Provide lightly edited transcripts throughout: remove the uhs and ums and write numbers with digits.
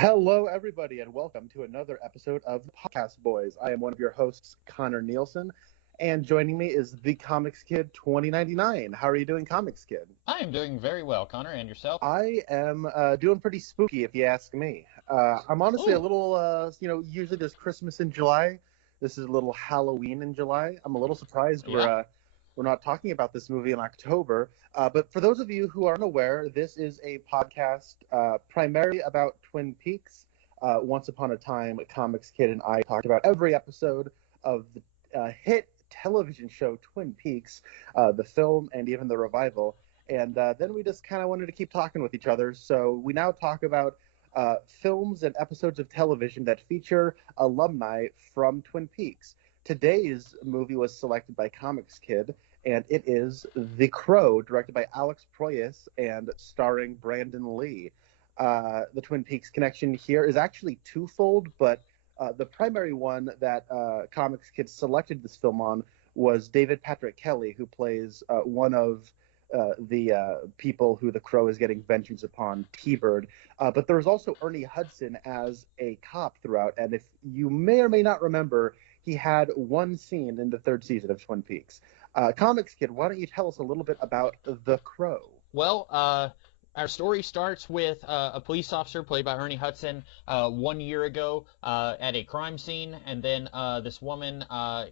Hello, everybody, and welcome to another episode of the Podcast Boys. I am one of your hosts, Connor Nielsen, and joining me is the Comics Kid 2099. How are you doing, Comics Kid? I am doing very well, Connor, and yourself? I am doing pretty spooky, if you ask me. I'm honestly a Ooh, little, usually there's Christmas in July. This is a little Halloween in July. I'm a little surprised yeah. we're not talking about this movie in October. But for those of you who aren't aware, this is a podcast primarily about Twin Peaks. Once upon a time, Comics Kid and I talked about every episode of the hit television show Twin Peaks, the film, and even the revival. And then we just kind of wanted to keep talking with each other. So we now talk about films and episodes of television that feature alumni from Twin Peaks. Today's movie was selected by Comics Kid, and it is The Crow, directed by Alex Proyas and starring Brandon Lee. The Twin Peaks connection here is actually twofold, but the primary one that Comics Kid selected this film on was David Patrick Kelly, who plays one of the people who the Crow is getting vengeance upon, T-Bird. But there's also Ernie Hudson as a cop throughout, and if you may or may not remember, he had one scene in the third season of Twin Peaks. Comics Kid, why don't you tell us a little bit about the Crow? Well, our story starts with a police officer played by Ernie Hudson 1 year ago at a crime scene, and then this woman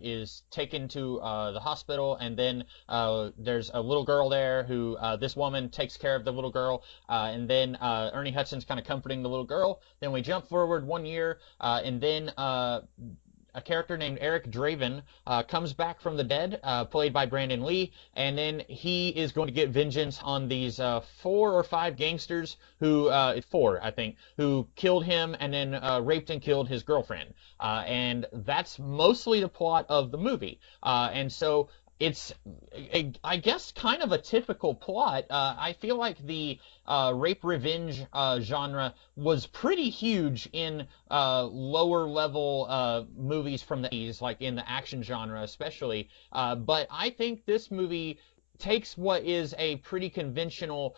is taken to the hospital, and then there's a little girl there who this woman takes care of the little girl, and then Ernie Hudson's kind of comforting the little girl. Then we jump forward 1 year, and then a character named Eric Draven comes back from the dead, played by Brandon Lee, and then he is going to get vengeance on these 4 or 5 gangsters who, four, I think, who killed him and then raped and killed his girlfriend. And that's mostly the plot of the movie. And so it's, I guess, kind of a typical plot. I feel like the rape revenge genre was pretty huge in lower level movies from the 80s, like in the action genre especially. But I think this movie takes what is a pretty conventional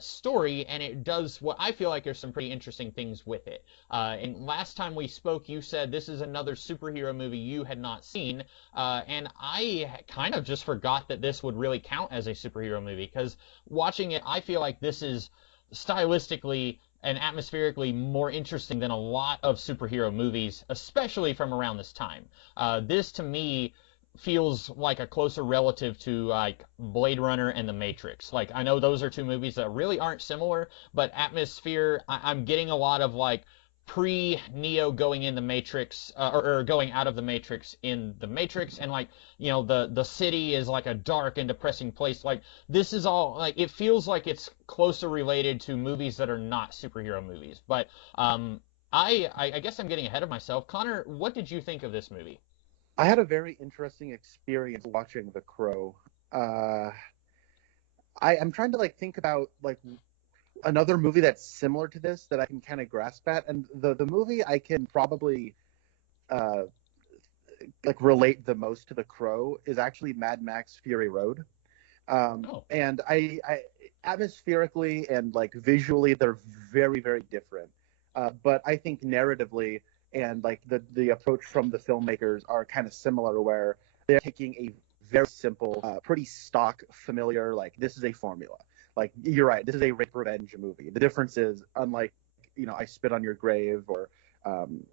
story, and it does what I feel like there's some pretty interesting things with it. And last time we spoke, you said this is another superhero movie you had not seen, and I kind of just forgot that this would really count as a superhero movie, because watching it, I feel like this is stylistically and atmospherically more interesting than a lot of superhero movies, especially from around this time. This, to me, feels like a closer relative to like Blade Runner and The Matrix. Like, I know those are two movies that really aren't similar, but atmosphere, I'm getting a lot of like pre-Neo going in the Matrix, or going out of the Matrix in the Matrix, and like, the city is like a dark and depressing place. Like, this is all like, it feels like it's closer related to movies that are not superhero movies. But I guess I'm getting ahead of myself. Connor, what did you think of this movie? I had a very interesting experience watching The Crow. I'm trying to think about another movie that's similar to this that I can kind of grasp at, and the movie I can probably uh, relate the most to The Crow is actually Mad Max Fury Road. Oh. And I atmospherically and visually they're very, very different. But I think narratively and the approach from the filmmakers are kind of similar, where they're taking a very simple, pretty stock, familiar, this is a formula. You're right, this is a rape revenge movie. The difference is, unlike, I Spit on Your Grave, or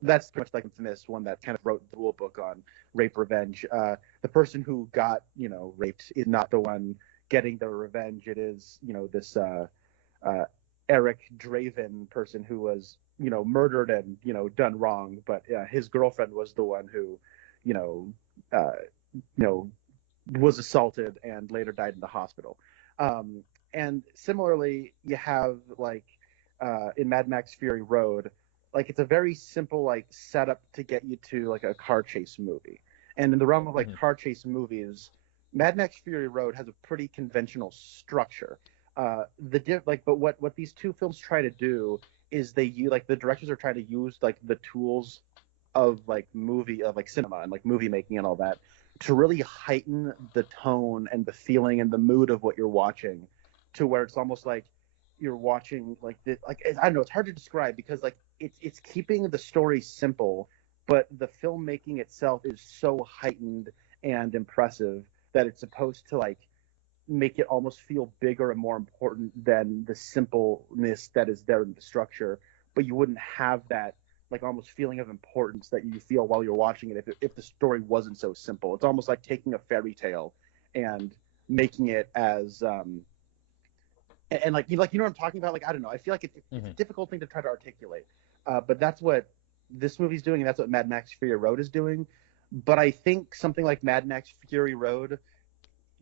that's pretty much infamous one that kind of wrote the rule book on rape revenge. The person who got, raped is not the one getting the revenge. It is, this Eric Draven person who was, murdered and, done wrong. But his girlfriend was the one who, uh, was assaulted and later died in the hospital. And similarly, you have in Mad Max Fury Road, it's a very simple setup to get you to a car chase movie. And in the realm of car chase movies, Mad Max Fury Road has a pretty conventional structure. But what these two films try to do is the directors are trying to use the tools of cinema and movie making and all that to really heighten the tone and the feeling and the mood of what you're watching, to where it's almost like you're watching like this, like I don't know, it's hard to describe because like it's keeping the story simple, but the filmmaking itself is so heightened and impressive that it's supposed to like make it almost feel bigger and more important than the simpleness that is there in the structure. But you wouldn't have that like almost feeling of importance that you feel while you're watching it if the story wasn't so simple. It's almost like taking a fairy tale and making it as and like you know what I'm talking about. Like I don't know. I feel like it's a difficult thing to try to articulate, but that's what this movie's doing, and that's what Mad Max Fury Road is doing. But I think something like Mad Max Fury Road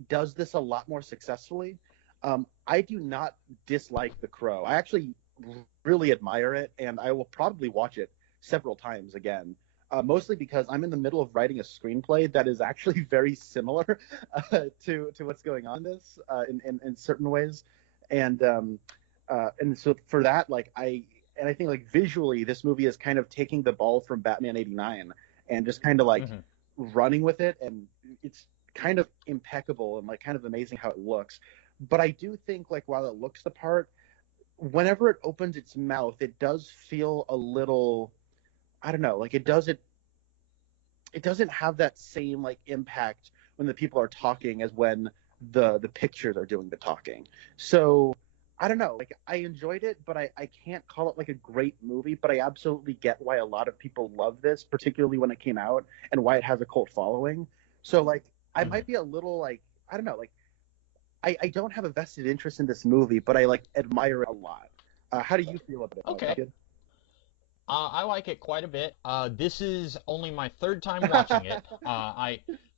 does this a lot more successfully. I do not dislike The Crow. I actually really admire it, and I will probably watch it several times again. Mostly because I'm in the middle of writing a screenplay that is actually very similar to what's going on in this in certain ways, and so for that, like I think like visually, this movie is kind of taking the ball from Batman '89 and just kind of like running with it, and it's kind of impeccable and like kind of amazing how it looks. But I do think like while it looks the part, whenever it opens its mouth, it does feel a little, I don't know, like it doesn't have that same like impact when the people are talking as when the pictures are doing the talking. So I don't know, like I enjoyed it, but I can't call it like a great movie, but I absolutely get why a lot of people love this, particularly when it came out, and why it has a cult following. So like I might be a little like, I don't know, like I don't have a vested interest in this movie, but I like admire it a lot. How do you feel about it? Okay. I like it quite a bit. This is only my third time watching it.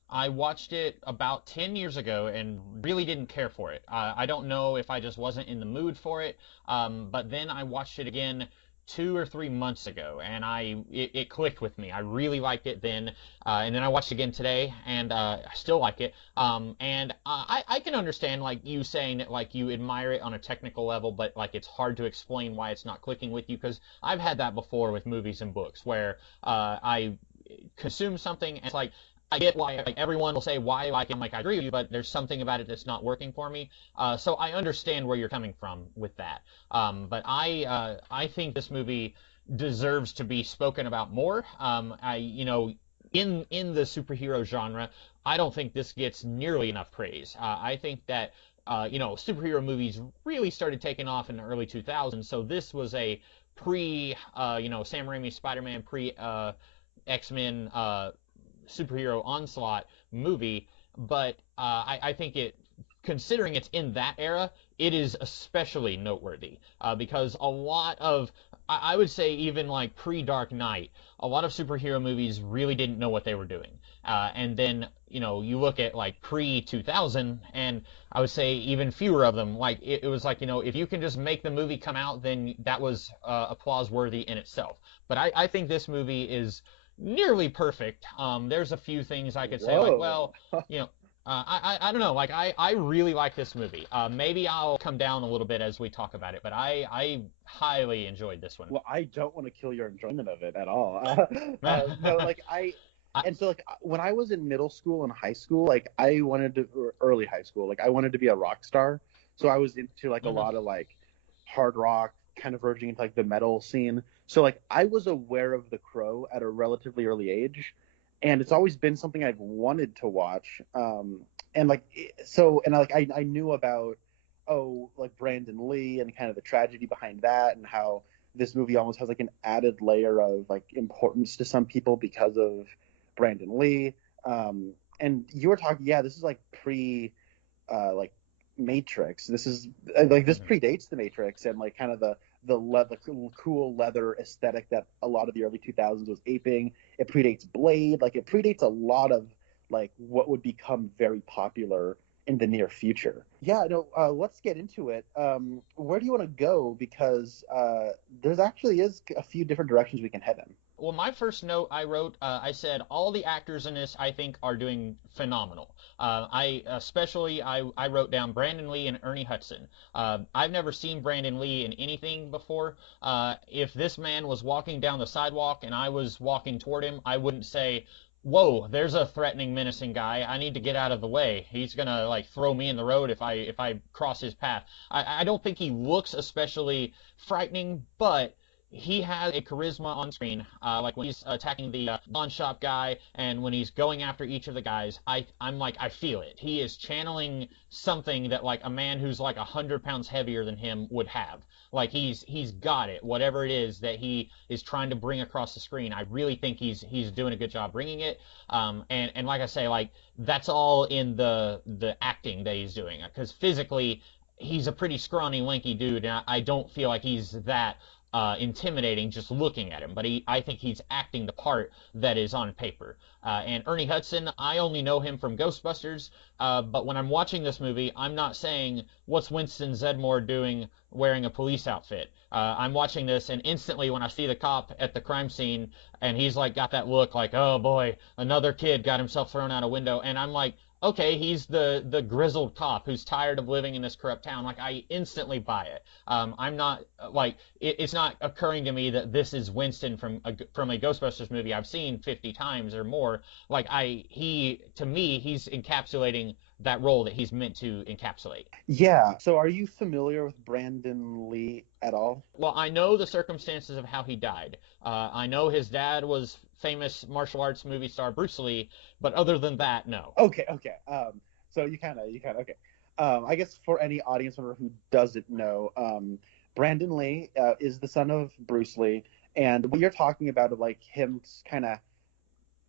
I watched it about 10 years ago and really didn't care for it. I don't know if I just wasn't in the mood for it, but then I watched it again 2 or 3 months ago, and it clicked with me. I really liked it then, and then I watched it again today, and I still like it. And I can understand like you saying that like you admire it on a technical level, but like it's hard to explain why it's not clicking with you, because I've had that before with movies and books where I consume something and it's like I get why like everyone will say why I like it. I'm like I agree with you, but there's something about it that's not working for me. So I understand where you're coming from with that. But I think this movie deserves to be spoken about more. In the superhero genre, I don't think this gets nearly enough praise. I think that superhero movies really started taking off in the early 2000s. So this was a pre Sam Raimi Spider-Man, pre X-Men superhero onslaught movie, but I think considering it's in that era, it is especially noteworthy because a lot of, I would say even like pre-Dark Knight, a lot of superhero movies really didn't know what they were doing. And then, you look at like pre-2000, and I would say even fewer of them. Like it was like, if you can just make the movie come out, then that was applause worthy in itself. But I think this movie is nearly perfect. There's a few things I could say, like, well, I don't know. Like, I really like this movie. Maybe I'll come down a little bit as we talk about it, but I highly enjoyed this one. Well, I don't want to kill your enjoyment of it at all. No, like and so like when I was in middle school and high school, like I wanted to, or early high school, like I wanted to be a rock star. So I was into like a lot of like hard rock, kind of verging into like the metal scene. So like I was aware of The Crow at a relatively early age, and it's always been something I've wanted to watch. And like so, and like I knew about like Brandon Lee and kind of the tragedy behind that, and how this movie almost has like an added layer of like importance to some people because of Brandon Lee. And you were talking, yeah, this is like pre like Matrix. This is like this predates the Matrix and like kind of the cool leather aesthetic that a lot of the early 2000s was aping. It predates Blade. Like it predates a lot of like what would become very popular in the near future. Yeah, no, let's get into it. Where do you want to go? Because there's actually is a few different directions we can head in. Well, my first note I wrote, I said all the actors in this I think are doing phenomenal. I wrote down Brandon Lee and Ernie Hudson. I've never seen Brandon Lee in anything before. If this man was walking down the sidewalk and I was walking toward him, I wouldn't say, whoa, there's a threatening, menacing guy. I need to get out of the way. He's gonna like throw me in the road if I cross his path. I don't think he looks especially frightening, but he has a charisma on screen. Like when he's attacking the pawn shop guy, and when he's going after each of the guys, I'm like I feel it. He is channeling something that like a man who's like 100 pounds heavier than him would have. Like he's got it. Whatever it is that he is trying to bring across the screen, I really think he's doing a good job bringing it. And like I say, like that's all in the acting that he's doing. Because physically, he's a pretty scrawny, lanky dude, and I don't feel like he's that intimidating just looking at him. But I think he's acting the part that is on paper. And Ernie Hudson, I only know him from Ghostbusters. But when I'm watching this movie, I'm not saying what's Winston Zeddemore doing wearing a police outfit. I'm watching this, and instantly when I see the cop at the crime scene, and he's like got that look like, oh boy, another kid got himself thrown out a window, and I'm like, okay, he's the grizzled cop who's tired of living in this corrupt town. Like I instantly buy it. I'm not like it's not occurring to me that this is Winston from a Ghostbusters movie I've seen 50 times or more. Like to me he's encapsulating that role that he's meant to encapsulate. Yeah. So are you familiar with Brandon Lee at all? Well, I know the circumstances of how he died. I know his dad was famous martial arts movie star Bruce Lee, but other than that, no. Okay. So you kind of okay. I guess for any audience member who doesn't know, Brandon Lee is the son of Bruce Lee, and what you're talking about, like him kind of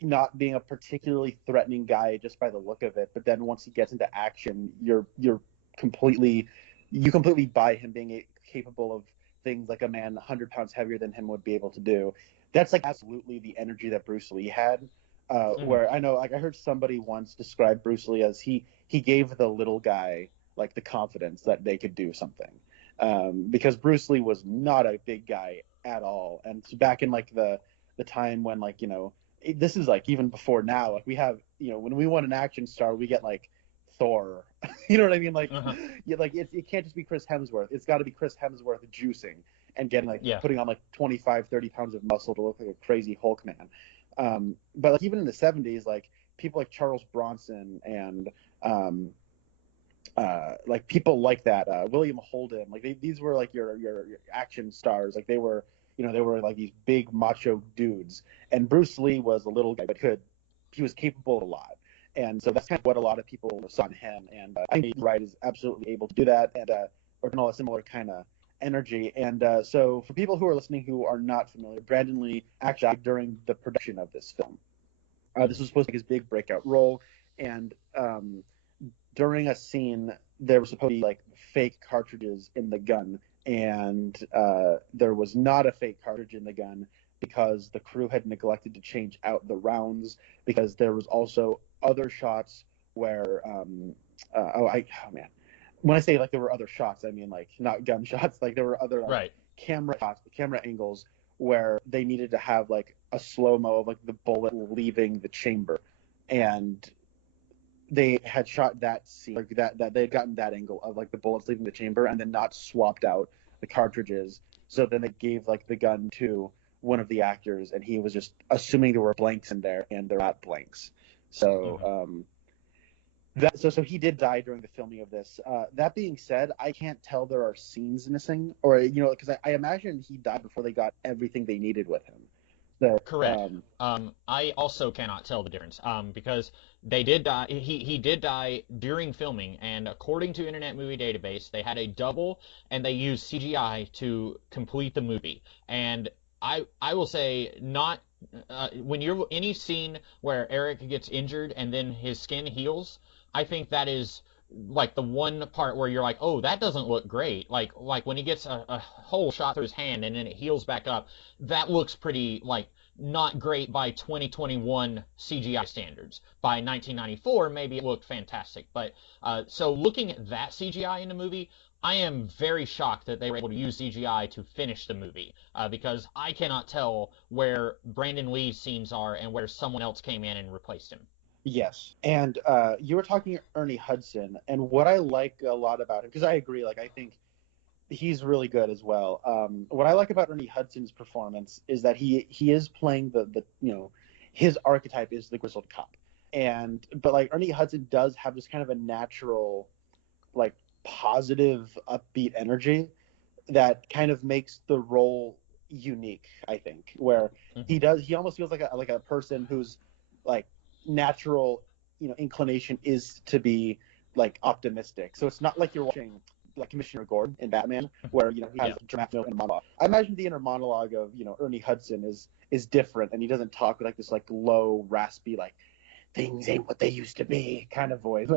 not being a particularly threatening guy just by the look of it, but then once he gets into action, you're completely you completely buy him being capable of things like a man 100 pounds heavier than him would be able to do. That's like absolutely the energy that Bruce Lee had. Where I know, like I heard somebody once describe Bruce Lee as he gave the little guy like the confidence that they could do something, because Bruce Lee was not a big guy at all, and so back in like the time when like this is like even before now, like we have when we want an action star we get like Thor, you know what I mean, like like it can't just be Chris Hemsworth, it's got to be Chris Hemsworth juicing and getting like putting on like 25-30 pounds of muscle to look like a crazy Hulk man. But like even in the 70s, like people like Charles Bronson and like people like that, William Holden, like these were like your action stars. Like they were they were like these big macho dudes, and Bruce Lee was a little guy, but he was capable of a lot. And so that's kind of what a lot of people saw in him. And I think Wright is absolutely able to do that, and or a similar kind of energy. And so for people who are listening who are not familiar, Brandon Lee actually died during the production of this film. This was supposed to be his big breakout role, and during a scene there was supposed to be like fake cartridges in the gun, and there was not a fake cartridge in the gun because the crew had neglected to change out the rounds, because there was also other shots where when I say like there were other shots, I mean like not gun shots, like there were other camera shots, camera angles where they needed to have like a slow-mo of like the bullet leaving the chamber, and they had shot that scene, like that they had gotten that angle of like the bullets leaving the chamber and then not swapped out the cartridges. So then they gave like the gun to one of the actors, and he was just assuming there were blanks in there, and they're not blanks. So so he did die during the filming of this. That being said, I can't tell there are scenes missing, or because I imagine he died before they got everything they needed with him. So, correct. I also cannot tell the difference because they did die. He did die during filming, and according to Internet Movie Database, they had a double, and they used CGI to complete the movie. And I will say not. When you're any scene where Eric gets injured and then his skin heals, I think that is like the one part where you're like, oh, that doesn't look great. Like when he gets a hole shot through his hand and then it heals back up, that looks pretty like not great by 2021 CGI standards. By 1994, maybe it looked fantastic. But so looking at that CGI in the movie, I am very shocked that they were able to use CGI to finish the movie, because I cannot tell where Brandon Lee's scenes are and where someone else came in and replaced him. Yes, and you were talking Ernie Hudson, and what I like a lot about him, because I agree, like I think he's really good as well. What I like about Ernie Hudson's performance is that he is playing the his archetype is the grizzled cop. But like Ernie Hudson does have this kind of a natural, like, positive, upbeat energy that kind of makes the role unique, I think, where he almost feels like a person whose like natural, inclination is to be like optimistic. So it's not like you're watching like Commissioner Gordon in Batman, where he has a dramatic inner monologue. I imagine the inner monologue of Ernie Hudson is different, and he doesn't talk with like this like low, raspy, like things ain't what they used to be kind of voice,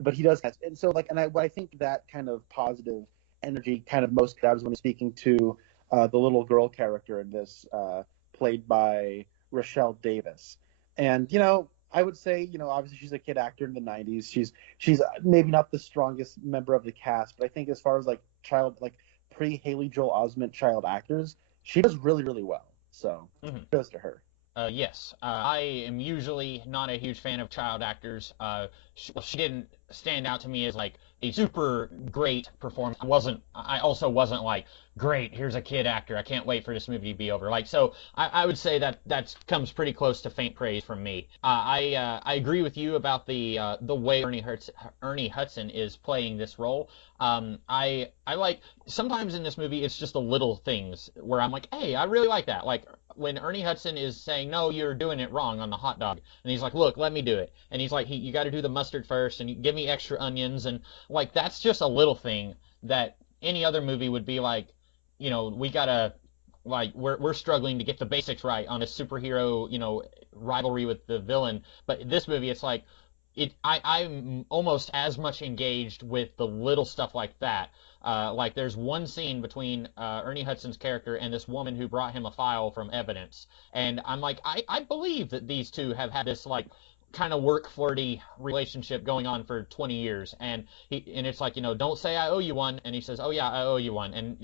but he does. And so like, I think that kind of positive energy kind of most out is when he's speaking to the little girl character in this, played by Rochelle Davis. And I would say, obviously she's a kid actor in the 90s. She's maybe not the strongest member of the cast, but I think as far as like pre Haley Joel Osment child actors, she does really, really well. So it goes to her. Yes, I am usually not a huge fan of child actors. She didn't stand out to me as like a super great performance. I also wasn't like, great, here's a kid actor, I can't wait for this movie to be over. Like, so I would say that comes pretty close to faint praise from me. I agree with you about the way Ernie Hudson is playing this role. I like, sometimes in this movie it's just the little things where I'm like, hey, I really like that. Like when Ernie Hudson is saying, no, you're doing it wrong on the hot dog, and he's like, look, let me do it, and he's like, you got to do the mustard first, and you give me extra onions, and like that's just a little thing that any other movie would be like, we gotta, like, we're struggling to get the basics right on a superhero, rivalry with the villain. But this movie, it's like, I'm almost as much engaged with the little stuff like that. Like there's one scene between Ernie Hudson's character and this woman who brought him a file from evidence, and I'm like, I believe that these two have had this like kind of work flirty relationship going on for 20 years, and it's like, don't say I owe you one, and he says, oh yeah, I owe you one, and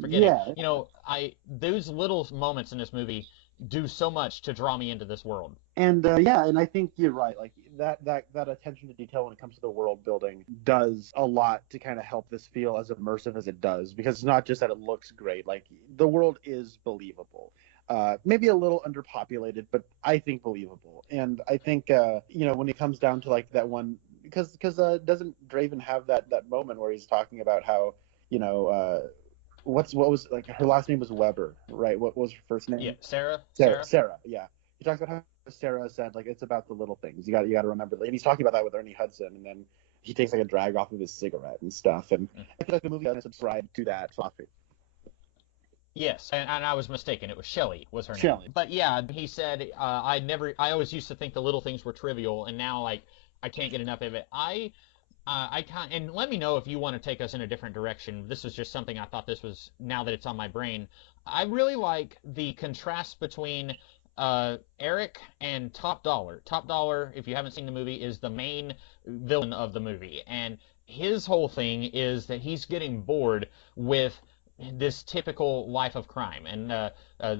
forget it. Those little moments in this movie do so much to draw me into this world. And and I think you're right. Like that attention to detail when it comes to the world building does a lot to kind of help this feel as immersive as it does, because it's not just that it looks great. Like the world is believable. Maybe a little underpopulated, but I think believable. And I think when it comes down to like that one, because doesn't Draven have that moment where he's talking about how what was like her last name was Weber, right? What was her first name? Yeah, Sarah. Sarah. Yeah. He talks about how Sarah said like it's about the little things. You got to remember. And he's talking about that with Ernie Hudson, and then he takes like a drag off of his cigarette and stuff. And I feel like the movie doesn't subscribe to that philosophy. Yes, and I was mistaken. It was Shelley was her Shelley. name. But yeah, he said, I always used to think the little things were trivial, and now like I can't get enough of it. I can't, and let me know if you want to take us in a different direction. This was just something I thought this was, now that it's on my brain. I really like the contrast between Eric and Top Dollar. Top Dollar, if you haven't seen the movie, is the main villain of the movie, and his whole thing is that he's getting bored with this typical life of crime. And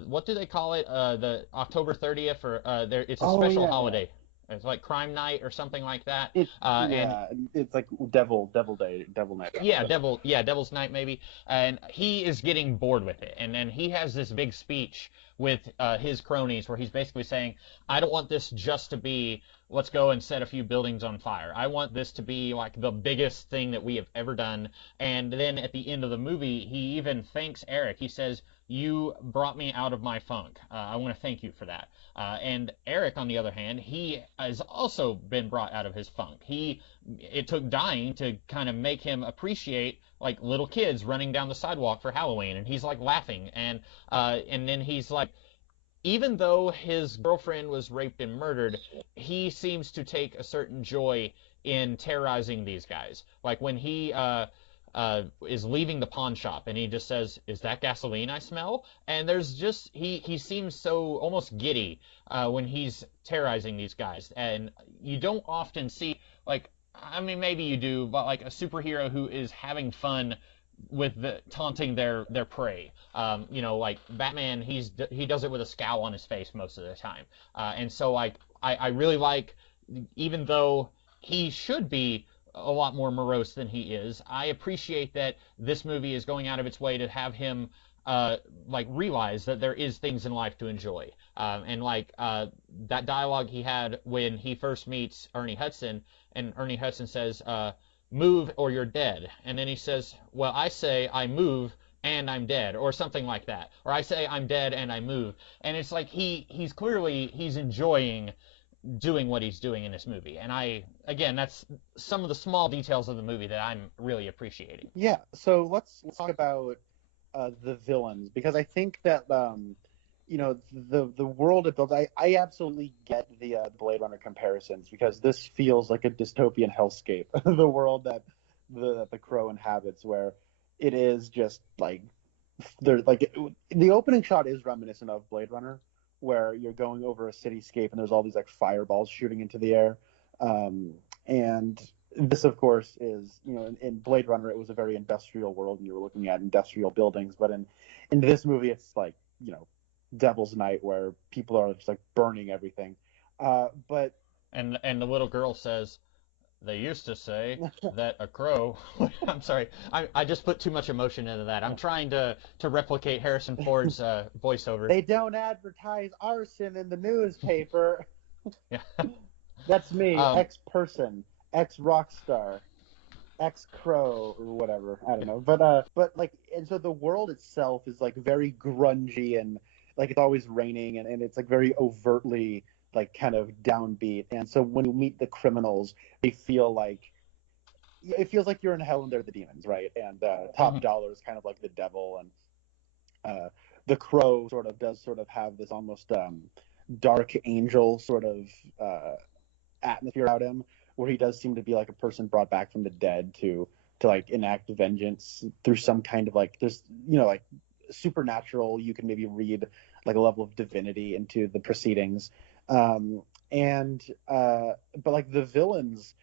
what do they call it? The October 30th, or it's a special holiday. It's like Crime Night or something like that. And it's like Devil Night. Yeah, Devil's Night maybe. And he is getting bored with it. And then he has this big speech with his cronies where he's basically saying, I don't want this just to be, let's go and set a few buildings on fire. I want this to be like the biggest thing that we have ever done. And then at the end of the movie, he even thanks Eric. He says, you brought me out of my funk. I want to thank you for that. And Eric, on the other hand, he has also been brought out of his funk. It took dying to kind of make him appreciate like little kids running down the sidewalk for Halloween, and he's like laughing, and then he's like, even though his girlfriend was raped and murdered, he seems to take a certain joy in terrorizing these guys. Like when he is leaving the pawn shop and he just says, is that gasoline I smell? And there's just, he seems so almost giddy when he's terrorizing these guys. And you don't often see, like, I mean, maybe you do, but like a superhero who is having fun with taunting their prey. Like Batman, he does it with a scowl on his face most of the time. And so like, I really like, even though he should be a lot more morose than he is, I appreciate that this movie is going out of its way to have him like realize that there is things in life to enjoy. And like that dialogue he had when he first meets Ernie Hudson, and Ernie Hudson says, "Move or you're dead," and then he says, "Well, I say I move and I'm dead," or something like that, or I say I'm dead and I move, and it's like he's clearly he's enjoying doing what he's doing in this movie. And again, that's some of the small details of the movie that I'm really appreciating. Yeah, so let's talk about the villains, because I think that the world it builds. I absolutely get the Blade Runner comparisons, because this feels like a dystopian hellscape, the world that the Crow inhabits, where it is just like the opening shot is reminiscent of Blade Runner, where you're going over a cityscape and there's all these like fireballs shooting into the air. And this, of course, is, in Blade Runner, it was a very industrial world and you were looking at industrial buildings. But in this movie, it's like, Devil's Night, where people are just like burning everything. But And the little girl says, "They used to say that a crow." I'm sorry, I just put too much emotion into that. I'm trying to replicate Harrison Ford's voiceover. They don't advertise arson in the newspaper. Yeah. That's me, ex-person, ex-rock star, ex-crow, or whatever. I don't know. But like, and so the world itself is like very grungy, and like it's always raining, and it's like very overtly like kind of downbeat. And so when you meet the criminals, it feels like you're in hell and they're the demons, right? And Top Dollar is kind of like the devil, and the Crow does have this almost dark angel sort of atmosphere about him, where he does seem to be like a person brought back from the dead to like enact vengeance through some kind of like this, like supernatural. You can maybe read like a level of divinity into the proceedings. But like the villains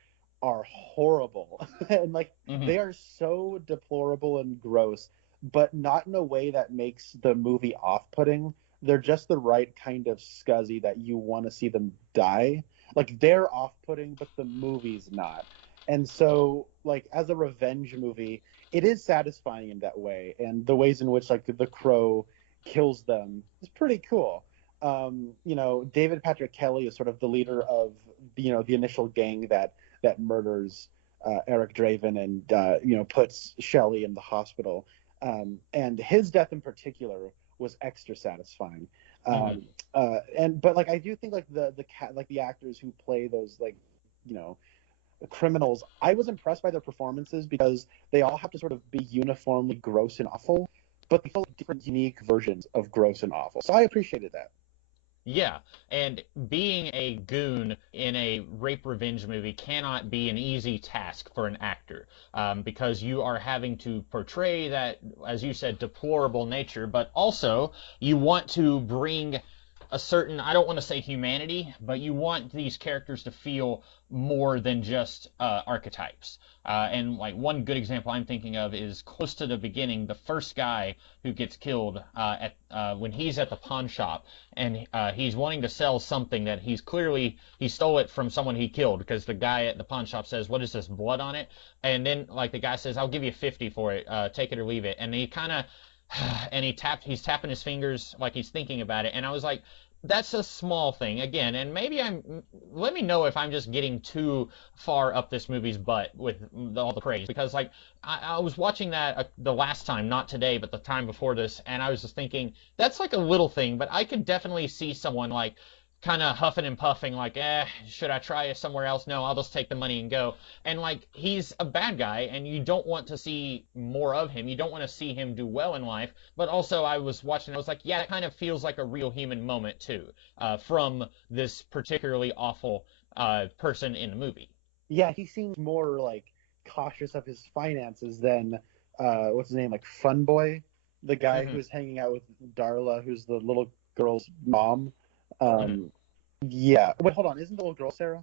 are horrible and like they are so deplorable and gross, but not in a way that makes the movie off-putting. They're just the right kind of scuzzy that you want to see them die. Like, they're off-putting, but the movie's not. And so, like, as a revenge movie, it is satisfying in that way. And the ways in which, like, the Crow kills them is pretty cool. David Patrick Kelly is sort of the leader of, the initial gang that murders Eric Draven and, puts Shelley in the hospital. And his death in particular was extra satisfying. But like, I do think like the actors who play those, like, criminals, I was impressed by their performances, because they all have to sort of be uniformly gross and awful, but they feel like different unique versions of gross and awful. So I appreciated that. Yeah, and being a goon in a rape revenge movie cannot be an easy task for an actor, because you are having to portray that, as you said, deplorable nature, but also you want to bring a certain, I don't want to say humanity, but you want these characters to feel more than just archetypes. And like one good example I'm thinking of is close to the beginning, the first guy who gets killed when he's at the pawn shop, and he's wanting to sell something that he stole it from someone he killed, because the guy at the pawn shop says, "What is this, blood on it?" And then like the guy says, "I'll give you 50 for it, take it or leave it." And he kind of and he's tapping his fingers like he's thinking about it, and I was like, that's a small thing again, and maybe let me know if I'm just getting too far up this movie's butt with all the praise, because like I was watching that the last time, not today but the time before this, and I was just thinking that's like a little thing, but I could definitely see someone like kind of huffing and puffing, like, should I try it somewhere else? No, I'll just take the money and go. And like, he's a bad guy, and you don't want to see more of him. You don't want to see him do well in life. But also, I was watching, I was like, yeah, it kind of feels like a real human moment too, from this particularly awful person in the movie. Yeah, he seems more like cautious of his finances than what's his name, like Fun Boy, the guy who's hanging out with Darla, who's the little girl's mom. Yeah. Wait, hold on. Isn't the little girl Sarah?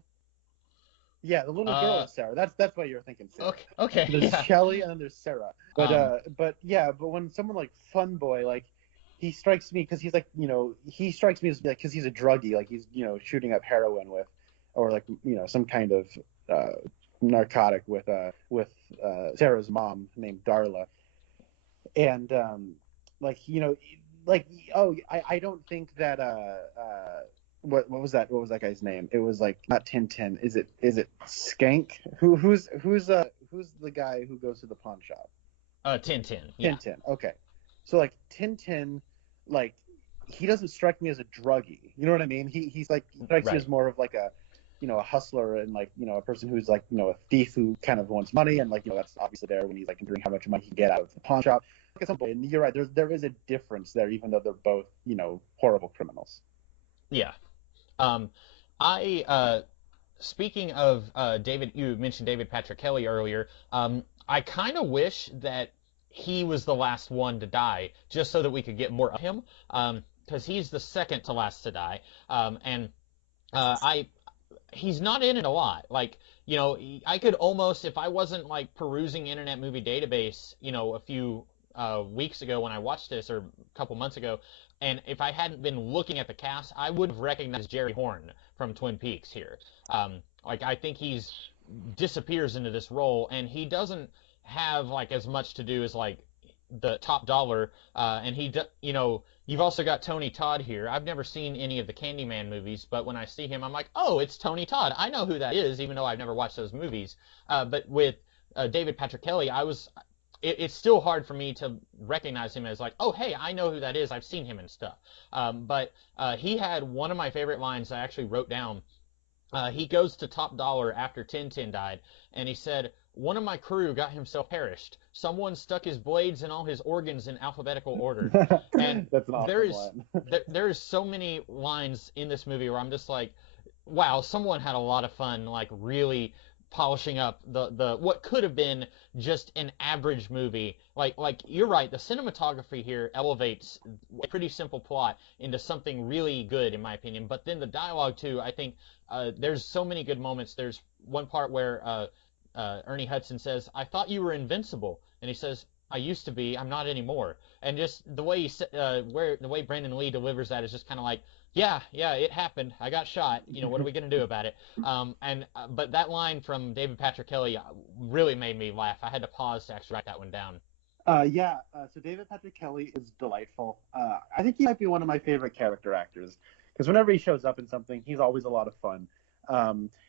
Yeah, the little girl is Sarah. That's what you're thinking, Sarah. Okay. There's Shelley and then there's Sarah. But when someone like Fun Boy, like, he strikes me because he's like, he strikes me as like, because he's a druggie, like he's, shooting up heroin with, or like, some kind of narcotic with Sarah's mom named Darla. And Like, like, oh, I don't think that what was that? What was that guy's name? It was like not Tintin. Is it Skank? Who's the guy who goes to the pawn shop? Tintin. Yeah. Tintin. Okay. So like Tintin, like he doesn't strike me as a druggie. You know what I mean? He strikes me Right. as more of like a hustler and like, a person who's like, a thief who kind of wants money, and like, that's obviously there when he's like considering how much money he can get out of the pawn shop. At some point, and you're right, there is a difference there, even though they're both, horrible criminals. Yeah. Um, I Speaking of David, you mentioned David Patrick Kelly earlier. I kind of wish that he was the last one to die, just so that we could get more of him, because he's the second to last to die. And I He's not in it a lot. Like, I could almost, if I wasn't like perusing Internet Movie Database, a few weeks ago when I watched this, or a couple months ago, and if I hadn't been looking at the cast, I would have recognized Jerry Horn from Twin Peaks here. Like, I think he's disappears into this role, and he doesn't have like as much to do as like the top dollar, and you've also got Tony Todd here. I've never seen any of the Candyman movies, but when I see him, I'm like, oh, it's Tony Todd. I know who that is, even though I've never watched those movies. But with David Patrick Kelly, it's still hard for me to recognize him as like, oh, hey, I know who that is. I've seen him and stuff. But he had one of my favorite lines I actually wrote down. He goes to top dollar after Tintin died, and he said, "One of my crew got himself perished. Someone stuck his blades and all his organs in alphabetical order." And That's an awesome line. there's so many lines in this movie where I'm just like, wow, someone had a lot of fun, like really polishing up the what could have been just an average movie. Like you're right, the cinematography here elevates a pretty simple plot into something really good, in my opinion. But then the dialogue too, I think there's so many good moments. There's one part where Ernie Hudson says, "I thought you were invincible," and he says, "I used to be. I'm not anymore." And just the way the way Brandon Lee delivers that is just kind of like, yeah, it happened. I got shot. What are we gonna do about it? But that line from David Patrick Kelly really made me laugh. I had to pause to actually write that one down. Yeah, so David Patrick Kelly is delightful. I think he might be one of my favorite character actors because whenever he shows up in something, he's always a lot of fun.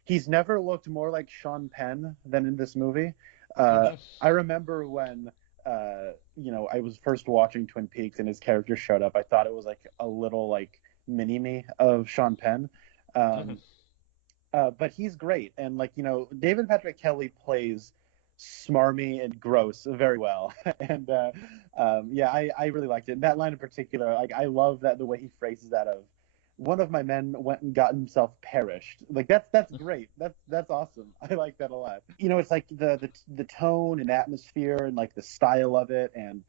He's never looked more like Sean Penn than in this movie. I remember when, I was first watching Twin Peaks and his character showed up. I thought it was like a little like mini-me of Sean Penn. But he's great. And like, David Patrick Kelly plays smarmy and gross very well. And yeah, I really liked it. And that line in particular, like I love that the way he phrases that of one of my men went and got himself perished. Like that's great. That's awesome. I like that a lot. It's like the tone and atmosphere and like the style of it, and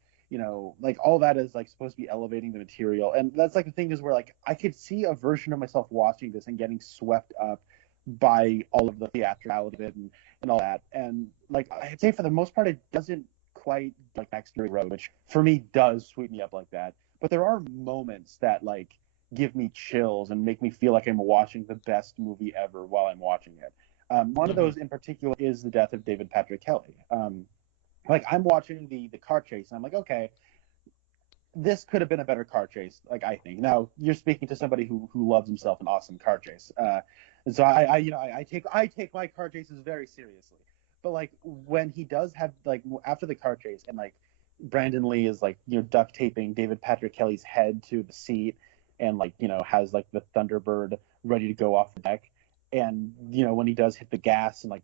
like all that is like supposed to be elevating the material. And that's like the thing is where like I could see a version of myself watching this and getting swept up by all of the theatricality of it and all that. And like I'd say for the most part, it doesn't quite like Max Fury Road, which for me does sweep me up like that. But there are moments that like give me chills and make me feel like I'm watching the best movie ever while I'm watching it. One of those in particular is the death of David Patrick Kelly. Like I'm watching the car chase and I'm like, okay, this could have been a better car chase. Like I think now you're speaking to somebody who loves himself an awesome car chase. And so I take my car chases very seriously. But like when he does have like after the car chase and like Brandon Lee is like duct taping David Patrick Kelly's head to the seat and like has like the Thunderbird ready to go off the deck, and when he does hit the gas and like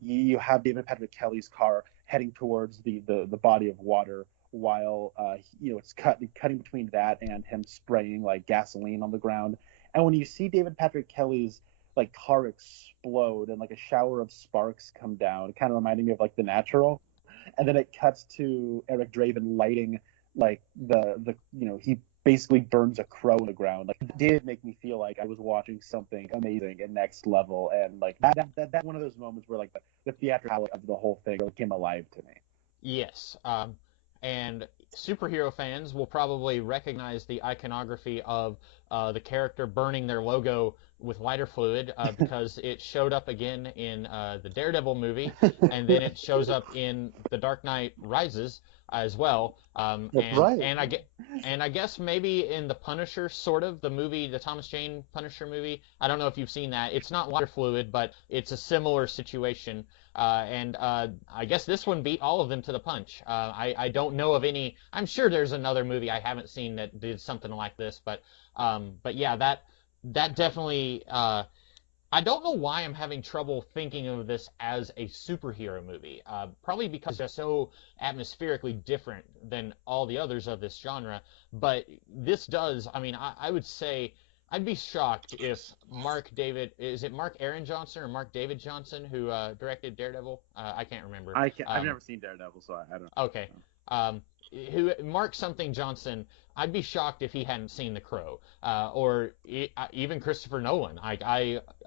you have David Patrick Kelly's car heading towards the body of water while it's cutting between that and him spraying like gasoline on the ground. And when you see David Patrick Kelly's like car explode and like a shower of sparks come down, kind of reminding me of like The Natural, and then it cuts to Eric Draven lighting like the he basically burns a crow in the ground. Like it did make me feel like I was watching something amazing and next level, and like that one of those moments where like the theatricality of the whole thing came alive to me. Yes. And superhero fans will probably recognize the iconography of the character burning their logo with lighter fluid because it showed up again in the Daredevil movie, and then it shows up in The Dark Knight Rises as well. That's right. And I guess maybe in the Punisher, sort of the movie, the Thomas Jane Punisher movie. I don't know if you've seen that. It's not water fluid, but it's a similar situation. And I guess this one beat all of them to the punch. I don't know of any. I'm sure there's another movie I haven't seen that did something like this, but yeah, that definitely. I don't know why I'm having trouble thinking of this as a superhero movie. Probably because they're so atmospherically different than all the others of this genre. But this does. I mean, I would say I'd be shocked if is it Mark Aaron Johnson or Mark David Johnson who directed Daredevil? I can't remember. I've never seen Daredevil, so I don't. Okay. Who Mark something Johnson? I'd be shocked if he hadn't seen The Crow, or even Christopher Nolan.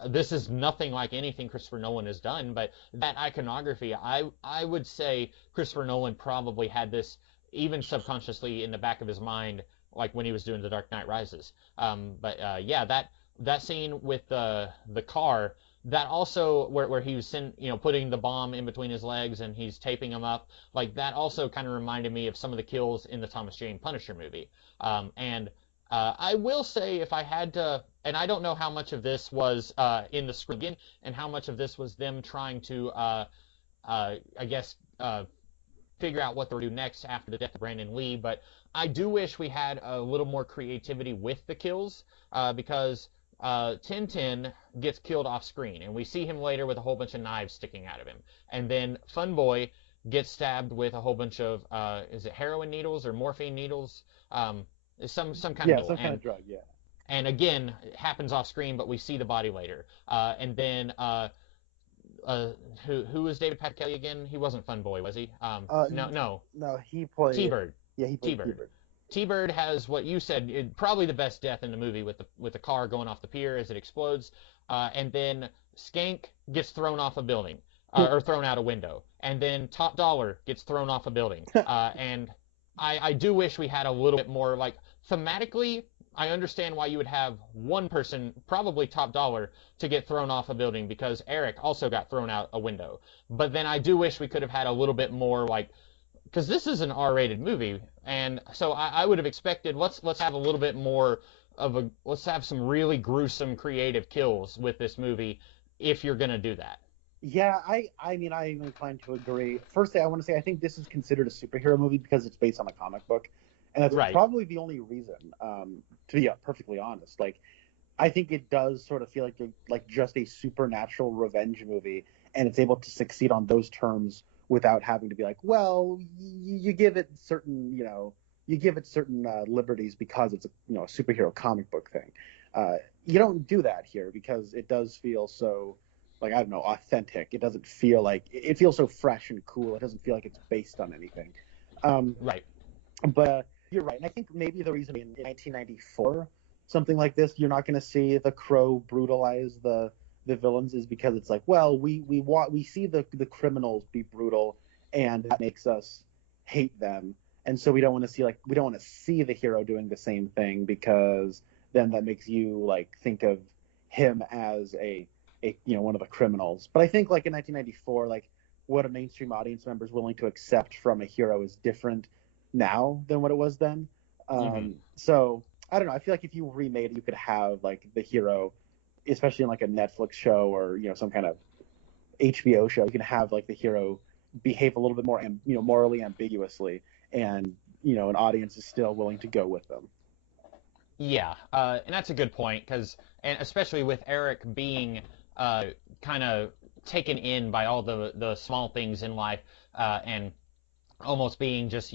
This is nothing like anything Christopher Nolan has done, but that iconography, I would say Christopher Nolan probably had this even subconsciously in the back of his mind, like when he was doing The Dark Knight Rises. But yeah, that scene with the car. That also where he was putting the bomb in between his legs and he's taping him up, like that also kind of reminded me of some of the kills in the Thomas Jane Punisher movie. And I will say, if I had to, and I don't know how much of this was in the script again, and how much of this was them trying to, I guess, figure out what they'll do next after the death of Brandon Lee, but I do wish we had a little more creativity with the kills, because Tintin gets killed off screen, and we see him later with a whole bunch of knives sticking out of him. And then Funboy gets stabbed with a whole bunch of, is it heroin needles or morphine needles? Some kind of needle. Some kind of drug, yeah. And again, it happens off screen, but we see the body later. And then, who was David Pat Kelly again? He wasn't Funboy, was he? No, he played T-Bird. Yeah, he played T-Bird. T-Bird has what you said, probably the best death in the movie with the car going off the pier as it explodes, and then Skank gets thrown off a building, or thrown out a window, and then Top Dollar gets thrown off a building, and I do wish we had a little bit more, like, thematically, I understand why you would have one person, probably Top Dollar, to get thrown off a building, because Eric also got thrown out a window, but then I do wish we could have had a little bit more, like, because this is an R-rated movie, and so I would have expected let's have a little bit more of let's have some really gruesome creative kills with this movie if you're gonna do that. Yeah, I mean I'm inclined to agree. First thing I want to say, I think this is considered a superhero movie because it's based on a comic book, and that's right. Probably the only reason. To be perfectly honest, like I think it does sort of feel like just a supernatural revenge movie, and it's able to succeed on those terms without having to be like, well, you give it certain, liberties because it's a superhero comic book thing. You don't do that here because it does feel so, like, I don't know, authentic. It doesn't feel like, it feels so fresh and cool. It doesn't feel like it's based on anything. Right. But you're right. And I think maybe the reason in 1994, something like this, you're not going to see The Crow brutalize the villains is because it's like, well, we see the criminals be brutal, and that makes us hate them, and so we don't want to see the hero doing the same thing, because then that makes you like think of him as a one of the criminals. But I think like in 1994, like what a mainstream audience member is willing to accept from a hero is different now than what it was then. So I don't know. I feel like if you remade it, you could have like the hero, especially in like a Netflix show or some kind of HBO show, you can have like the hero behave a little bit more morally ambiguously, and an audience is still willing to go with them. Yeah, and that's a good point, and especially with Eric being kind of taken in by all the small things in life, and almost being just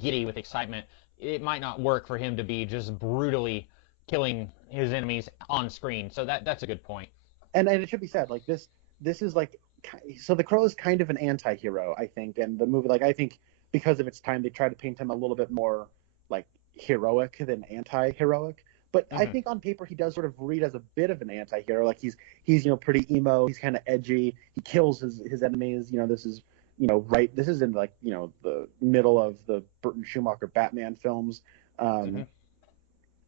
giddy with excitement, it might not work for him to be just brutally killing his enemies on screen. So that's a good point. And it should be said, like this is like, so The Crow is kind of an anti-hero, I think, and the movie, like, I think because of its time, they try to paint him a little bit more like heroic than anti-heroic. But I think on paper he does sort of read as a bit of an anti-hero. Like he's pretty emo, he's kind of edgy, he kills his enemies. This is right. This is in like the middle of the Burton Schumacher Batman films, Mm-hmm.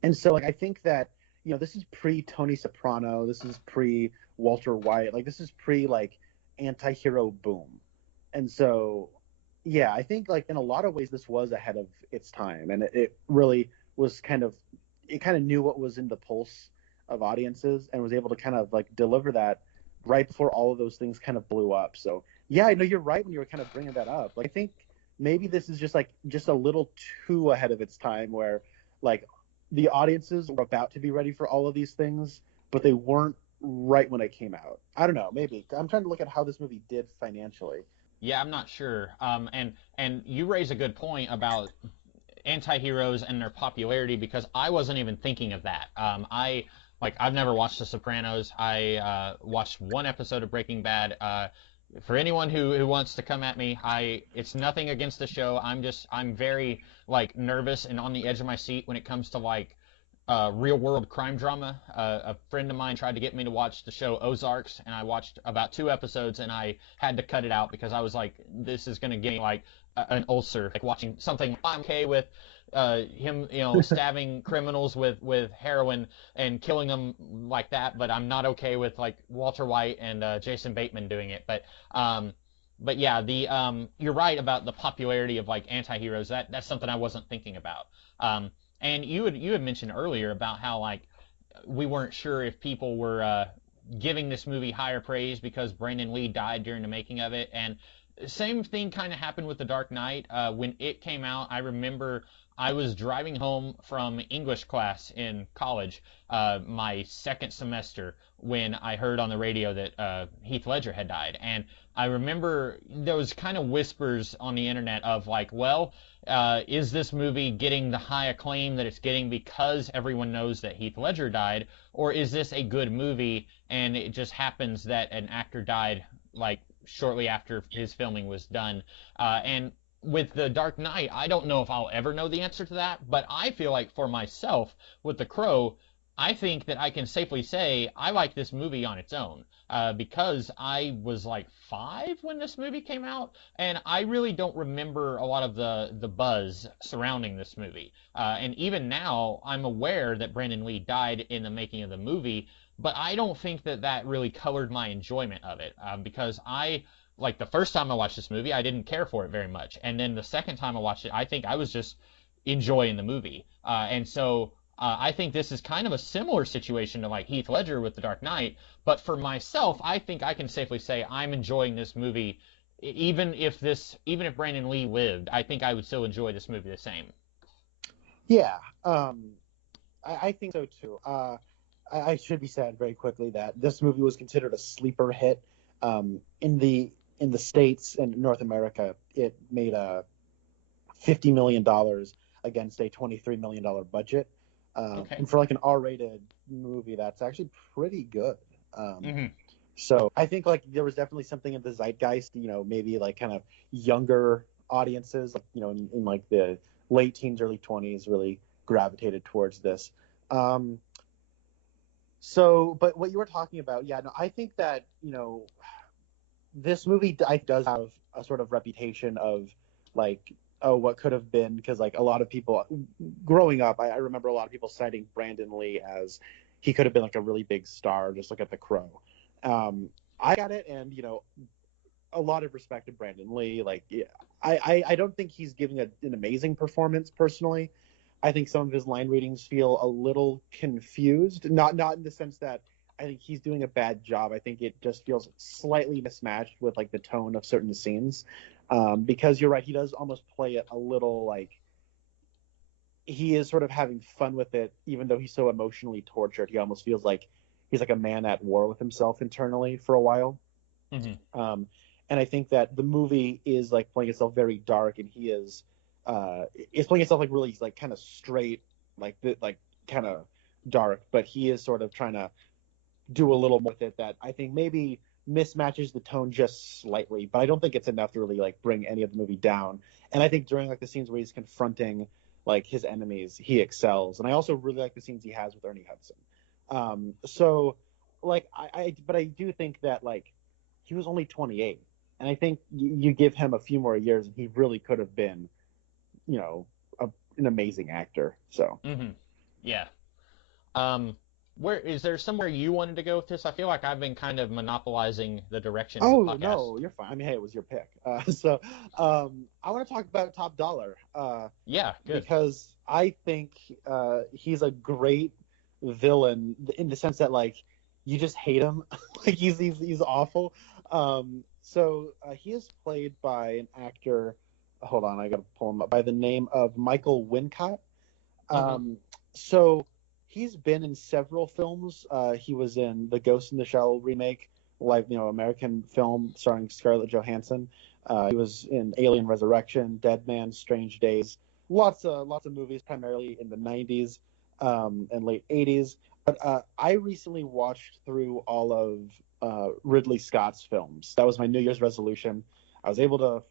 and so like I think that this is pre Tony Soprano, this is pre Walter White, like this is pre like anti-hero boom, and so yeah, I think like in a lot of ways this was ahead of its time, and it really was it kind of knew what was in the pulse of audiences and was able to kind of like deliver that right before all of those things kind of blew up. So yeah, I know you're right when you were kind of bringing that up. Like I think maybe this is just a little too ahead of its time, where like the audiences were about to be ready for all of these things, but they weren't right when it came out. I don't know, maybe. I'm trying to look at how this movie did financially. Yeah, I'm not sure. And you raise a good point about anti-heroes and their popularity, because I wasn't even thinking of that. I've never watched The Sopranos. I watched one episode of Breaking Bad. For anyone who wants to come at me, it's nothing against the show. I'm very like nervous and on the edge of my seat when it comes to like real world crime drama. A friend of mine tried to get me to watch the show Ozarks, and I watched about 2 episodes, and I had to cut it out because I was like, this is gonna give me like an ulcer. Like watching something I'm okay with. Him, stabbing criminals with heroin and killing them like that, but I'm not okay with like Walter White and Jason Bateman doing it. But yeah, you're right about the popularity of like anti-heroes. That's something I wasn't thinking about. And you had mentioned earlier about how like we weren't sure if people were giving this movie higher praise because Brandon Lee died during the making of it, and same thing kind of happened with The Dark Knight. When it came out, I remember I was driving home from English class in college, my second semester, when I heard on the radio that Heath Ledger had died. And I remember there was kind of whispers on the internet of like, well, is this movie getting the high acclaim that it's getting because everyone knows that Heath Ledger died, or is this a good movie and it just happens that an actor died like shortly after his filming was done? And with The Dark Knight, I don't know if I'll ever know the answer to that, but I feel like for myself, with The Crow, I think that I can safely say I like this movie on its own, because I was like 5 when this movie came out, and I really don't remember a lot of the buzz surrounding this movie. And even now, I'm aware that Brandon Lee died in the making of the movie, but I don't think that really colored my enjoyment of it, because like the first time I watched this movie, I didn't care for it very much. And then the second time I watched it, I think I was just enjoying the movie. And so I think this is kind of a similar situation to like Heath Ledger with The Dark Knight. But for myself, I think I can safely say I'm enjoying this movie. Even if Brandon Lee lived, I think I would still enjoy this movie the same. Yeah, I think so too. I should be said very quickly that this movie was considered a sleeper hit. In the States and North America, it made $50 million against a $23 million budget. Okay. And for like an R-rated movie, that's actually pretty good. Mm-hmm. So I think like there was definitely something in the zeitgeist, maybe like kind of younger audiences, like, in like the late teens, early 20s really gravitated towards this. So, but what you were talking about, yeah, no, I think that, this movie does have a sort of reputation of like, oh, what could have been, because like a lot of people growing up, I remember a lot of people citing Brandon Lee as he could have been like a really big star. Just look at The Crow. I got it, and a lot of respect to Brandon Lee. Like, yeah, I don't think he's giving an amazing performance personally. I think some of his line readings feel a little confused. Not in the sense that I think he's doing a bad job. I think it just feels slightly mismatched with like the tone of certain scenes. Because you're right, he does almost play it a little like he is sort of having fun with it, even though he's so emotionally tortured. He almost feels like he's like a man at war with himself internally for a while. Mm-hmm. And I think that the movie is like playing itself very dark, and he is it's playing itself like really like kind of straight, like kind of dark, but he is sort of trying to do a little more with it that I think maybe mismatches the tone just slightly, but I don't think it's enough to really like bring any of the movie down. And I think during like the scenes where he's confronting like his enemies, he excels. And I also really like the scenes he has with Ernie Hudson. So like but I do think that like he was only 28, And I think you give him a few more years, and he really could have been, an amazing actor. So. Mm-hmm. Yeah. Where is there somewhere you wanted to go with this? I feel like I've been kind of monopolizing the direction of the podcast. No, you're fine. I mean, hey, it was your pick. I want to talk about Top Dollar. Yeah, good. Because I think he's a great villain in the sense that like you just hate him. Like he's awful. He is played by an actor. Hold on, I gotta pull him up. By the name of Michael Wincott. So he's been in several films. He was in the Ghost in the Shell remake, American film starring Scarlett Johansson. He was in Alien Resurrection, Dead Man, Strange Days. Lots of movies, primarily in the 90s and late 80s. But I recently watched through all of Ridley Scott's films. That was my New Year's resolution. I was able to,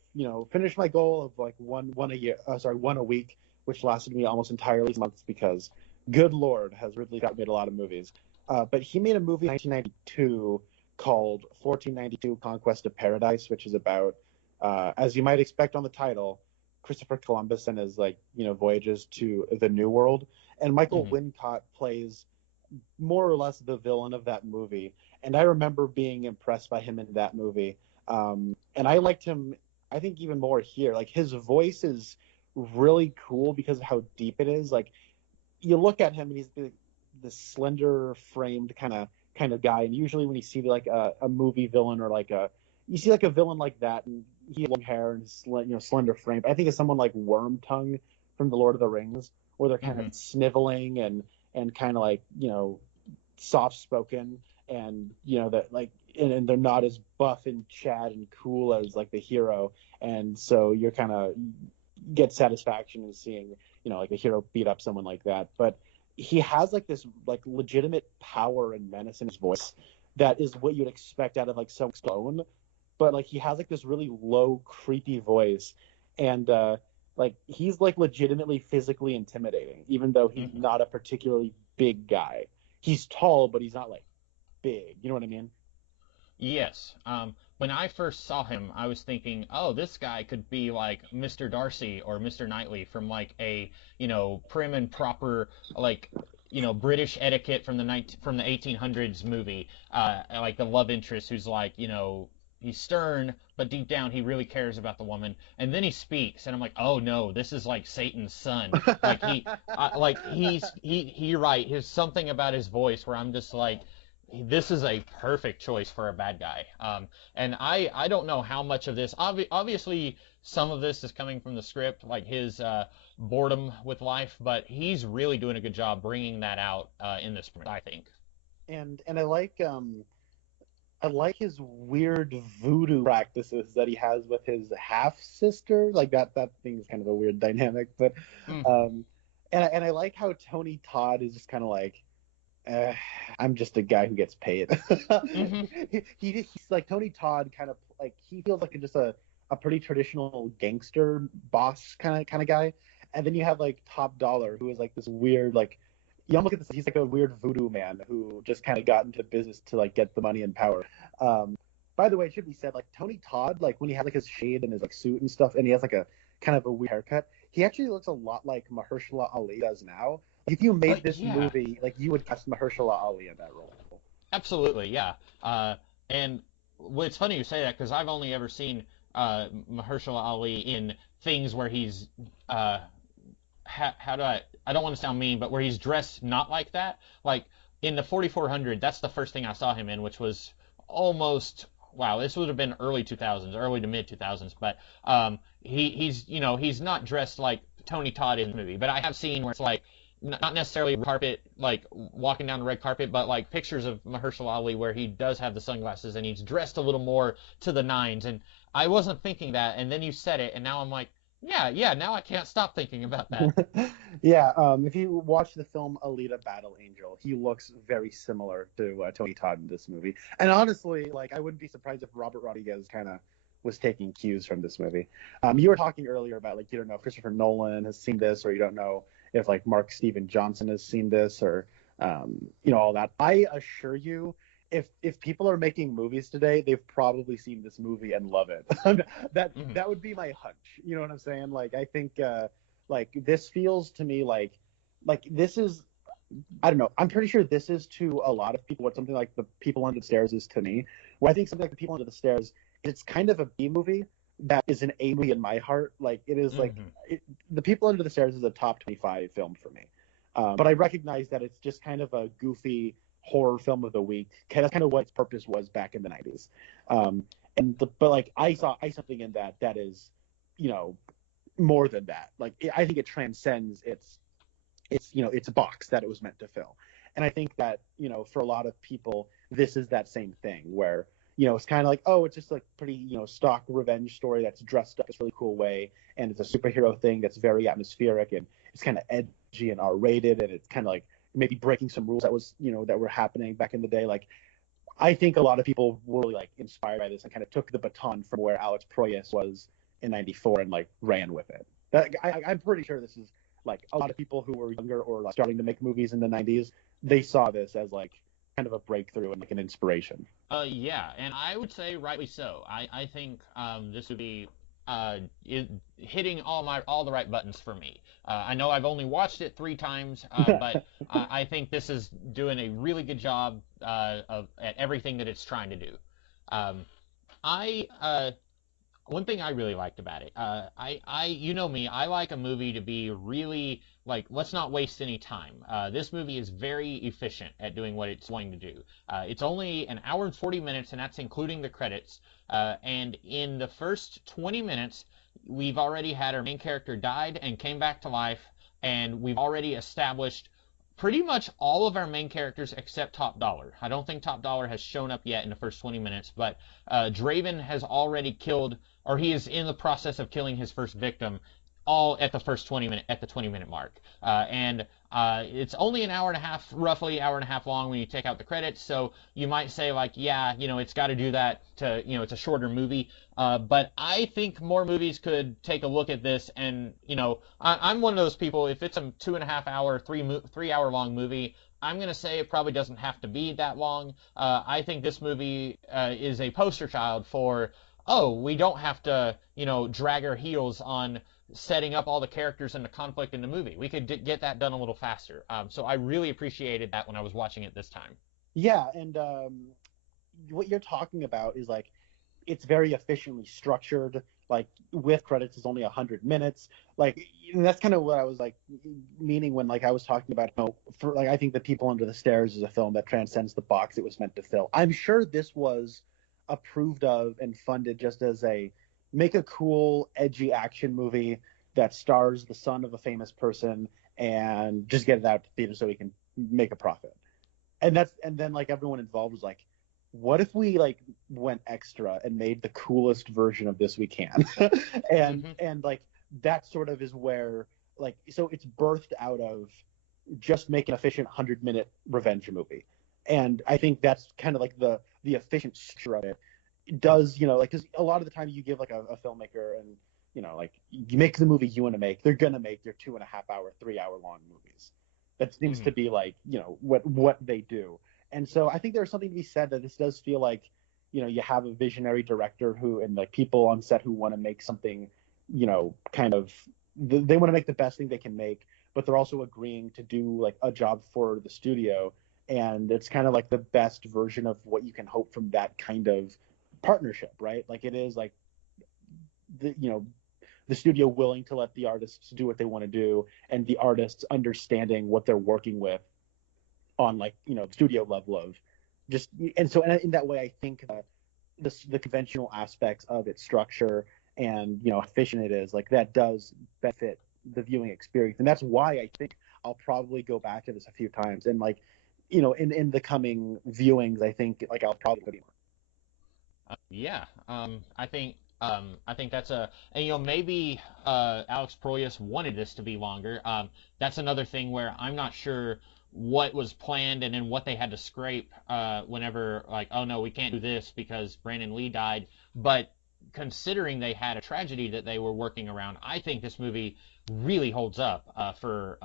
finish my goal of like one a week, which lasted me almost entirely months because, good Lord, has Ridley Scott made a lot of movies. But he made a movie in 1992 called 1492 Conquest of Paradise, which is about, as you might expect on the title, Christopher Columbus and his voyages to the New World. And Michael Wincott plays more or less the villain of that movie. And I remember being impressed by him in that movie. And I liked him, I think, even more here. Like, his voice is really cool because of how deep it is. Like, you look at him and he's the slender framed kind of guy. And usually when you see like a movie villain or you see like a villain like that, and he has long hair and slender frame. I think of someone like Wormtongue from The Lord of the Rings, where they're kind of sniveling and kind of like soft spoken, and that like and they're not as buff and Chad and cool as like the hero, and so you're kind of get satisfaction in seeing like the hero beat up someone like that. But he has like this like legitimate power and menace in his voice that is what you'd expect out of like someone Stone. But like he has like this really low, creepy voice, and like he's like legitimately physically intimidating, even though he's not a particularly big guy. He's tall, but he's not like big. You know what I mean? Yes. When I first saw him, I was thinking, oh, this guy could be like Mr. Darcy or Mr. Knightley from like a prim and proper like British etiquette from the 1800s movie, like the love interest who's like he's stern, but deep down he really cares about the woman. And then he speaks, and I'm like, oh no, this is like Satan's son. Like you're right. There's something about his voice where I'm just like, this is a perfect choice for a bad guy. And I don't know how much of this. Obviously, some of this is coming from the script, like his boredom with life, but he's really doing a good job bringing that out in this, I think. And I like his weird voodoo practices that he has with his half sister. Like that thing's kind of a weird dynamic. But and I like how Tony Todd is just kind of like, I'm just a guy who gets paid. He's like Tony Todd, kind of like he feels like just a pretty traditional gangster boss kind of guy. And then you have like Top Dollar, who is like this weird like. You almost get this. He's like a weird voodoo man who just kind of got into business to like get the money and power. By the way, it should be said, like Tony Todd, like when he has like his shade and his like suit and stuff, and he has like a kind of a weird haircut, he actually looks a lot like Mahershala Ali does now. If you made this movie, like you would cast Mahershala Ali in that role. Absolutely, yeah. And well, it's funny you say that because I've only ever seen Mahershala Ali in things where he's I don't want to sound mean, but where he's dressed not like that. Like in the 4400, that's the first thing I saw him in, which was almost, wow, this would have been early 2000s, early to mid 2000s. But he's not dressed like Tony Todd in the movie. But I have seen where it's like not necessarily carpet, like walking down the red carpet, but like pictures of Mahershala Ali where he does have the sunglasses and he's dressed a little more to the nines. And I wasn't thinking that, and then you said it, and now I'm like, yeah, now I can't stop thinking about that. Yeah, if you watch the film Alita Battle Angel, he looks very similar to Tony Todd in this movie. And honestly, like, I wouldn't be surprised if Robert Rodriguez kind of was taking cues from this movie. You were talking earlier about, like, you don't know if Christopher Nolan has seen this, or you don't know if, like, Mark Steven Johnson has seen this, or, all that. I assure you, if people are making movies today, they've probably seen this movie and love it. That would be my hunch. You know what I'm saying? Like I think like this feels to me like this is, I don't know. I'm pretty sure this is to a lot of people what something like The People Under the Stairs is to me. Where I think something like The People Under the Stairs, it's kind of a B movie that is an A movie in my heart. Like it is like The People Under the Stairs is a top 25 film for me. But I recognize that it's just kind of a goofy horror film of the week. That's kind of what its purpose was back in the 90s. But like I saw something in that is, you know, more than that. Like I think it transcends its a box that it was meant to fill. And I think that, you know, for a lot of people, this is that same thing where, you know, it's kind of like, oh, it's just like pretty, you know, stock revenge story that's dressed up this really cool way, and it's a superhero thing that's very atmospheric, and it's kind of edgy and R-rated, and it's kind of like maybe breaking some rules that were happening back in the day. Like, I think a lot of people were really like inspired by this and kind of took the baton from where Alex Proyas was in '94 and like ran with it. I'm pretty sure this is like a lot of people who were younger or like starting to make movies in the '90s. They saw this as like kind of a breakthrough and like an inspiration. Yeah, and I would say rightly so. I think this would be hitting all the right buttons for me. I know I've only watched it 3 times, but I think this is doing a really good job at everything that it's trying to do. One thing I really liked about it, you know me, I like a movie to be really, like, let's not waste any time. This movie is very efficient at doing what it's wanting to do. It's only an hour and 40 minutes, and that's including the credits. And in the first 20 minutes, we've already had our main character died and came back to life, and we've already established pretty much all of our main characters except Top Dollar. I don't think Top Dollar has shown up yet in the first 20 minutes, but Draven has already killed, or he is in the process of killing his first victim, all at the 20-minute mark. And it's only an hour and a half, roughly hour and a half long when you take out the credits, so you might say, like, yeah, you know, it's got to do that to, you know, it's a shorter movie. But I think more movies could take a look at this, and, you know, I'm one of those people, if it's a 2.5 hour, 3 hour long movie, I'm going to say it probably doesn't have to be that long. I think this movie is a poster child for, oh, we don't have to, you know, drag our heels on setting up all the characters and the conflict in the movie. We could get that done a little faster. So I really appreciated that when I was watching it this time. Yeah, and what you're talking about is like it's very efficiently structured. Like with credits, it's only 100 minutes. Like that's kind of what I was like meaning when like I was talking about. You know, for like I think The People Under the Stairs is a film that transcends the box it was meant to fill. I'm sure this was approved of and funded just as a make a cool, edgy action movie that stars the son of a famous person and just get it out to theater so he can make a profit. And then like everyone involved was like, what if we like went extra and made the coolest version of this we can? and like that sort of is where like so it's birthed out of just make an efficient 100-minute revenge movie. And I think that's kind of like the efficient structure of it. It does, you know, like because a lot of the time you give like a filmmaker and you know like you make the movie you want to make, they're gonna make their 2.5 hour, 3 hour long movies. That seems to be like, you know, what they do. And so I think there's something to be said that this does feel like, you know, you have a visionary director who and like people on set who want to make something, you know, kind of they want to make the best thing they can make, but they're also agreeing to do like a job for the studio, and it's kind of like the best version of what you can hope from that kind of partnership, right? Like it is like the studio willing to let the artists do what they want to do, and the artists understanding what they're working with on like, you know, studio level of just, and so in that way I think the conventional aspects of its structure and, you know, how efficient it is, like that does benefit the viewing experience. And that's why I think I'll probably go back to this a few times, and like, you know, in the coming viewings I think like I'll probably go more. Yeah, I think that's and you know, maybe Alex Proyas wanted this to be longer. That's another thing where I'm not sure what was planned and then what they had to scrape whenever like, oh no, we can't do this because Brandon Lee died. But considering they had a tragedy that they were working around, I think this movie really holds up for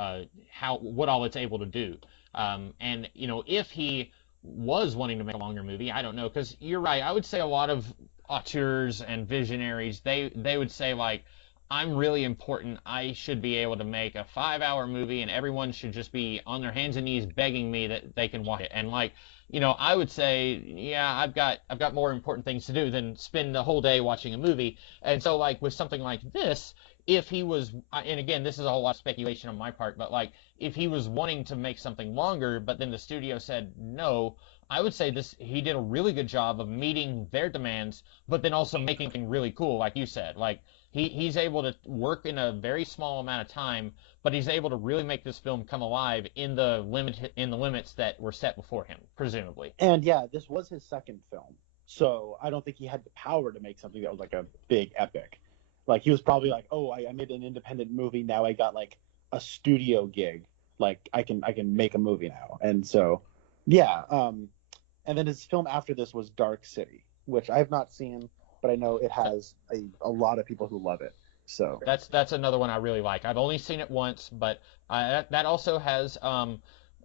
what all it's able to do. And you know, if he was wanting to make a longer movie. I don't know, because you're right. I would say a lot of auteurs and visionaries, they would say, like, I'm really important. I should be able to make a 5-hour movie, and everyone should just be on their hands and knees begging me that they can watch it. And like, I would say, yeah, I've got more important things to do than spend the whole day watching a movie. And so like with something like this, if he was, and again, this is a whole lot of speculation on my part, but like if he was wanting to make something longer, but then the studio said no, I would say he did a really good job of meeting their demands, but then also making things really cool, like you said. Like he's able to work in a very small amount of time, but he's able to really make this film come alive in the limits that were set before him, presumably. And yeah, this was his second film, so I don't think he had the power to make something that was like a big epic. Like he was probably like, oh, I made an independent movie, now I got like a studio gig, like I can make a movie now. And so yeah, and then his film after this was Dark City, which I have not seen, but I know it has a lot of people who love it. So that's another one I really like. I've only seen it once, but that also has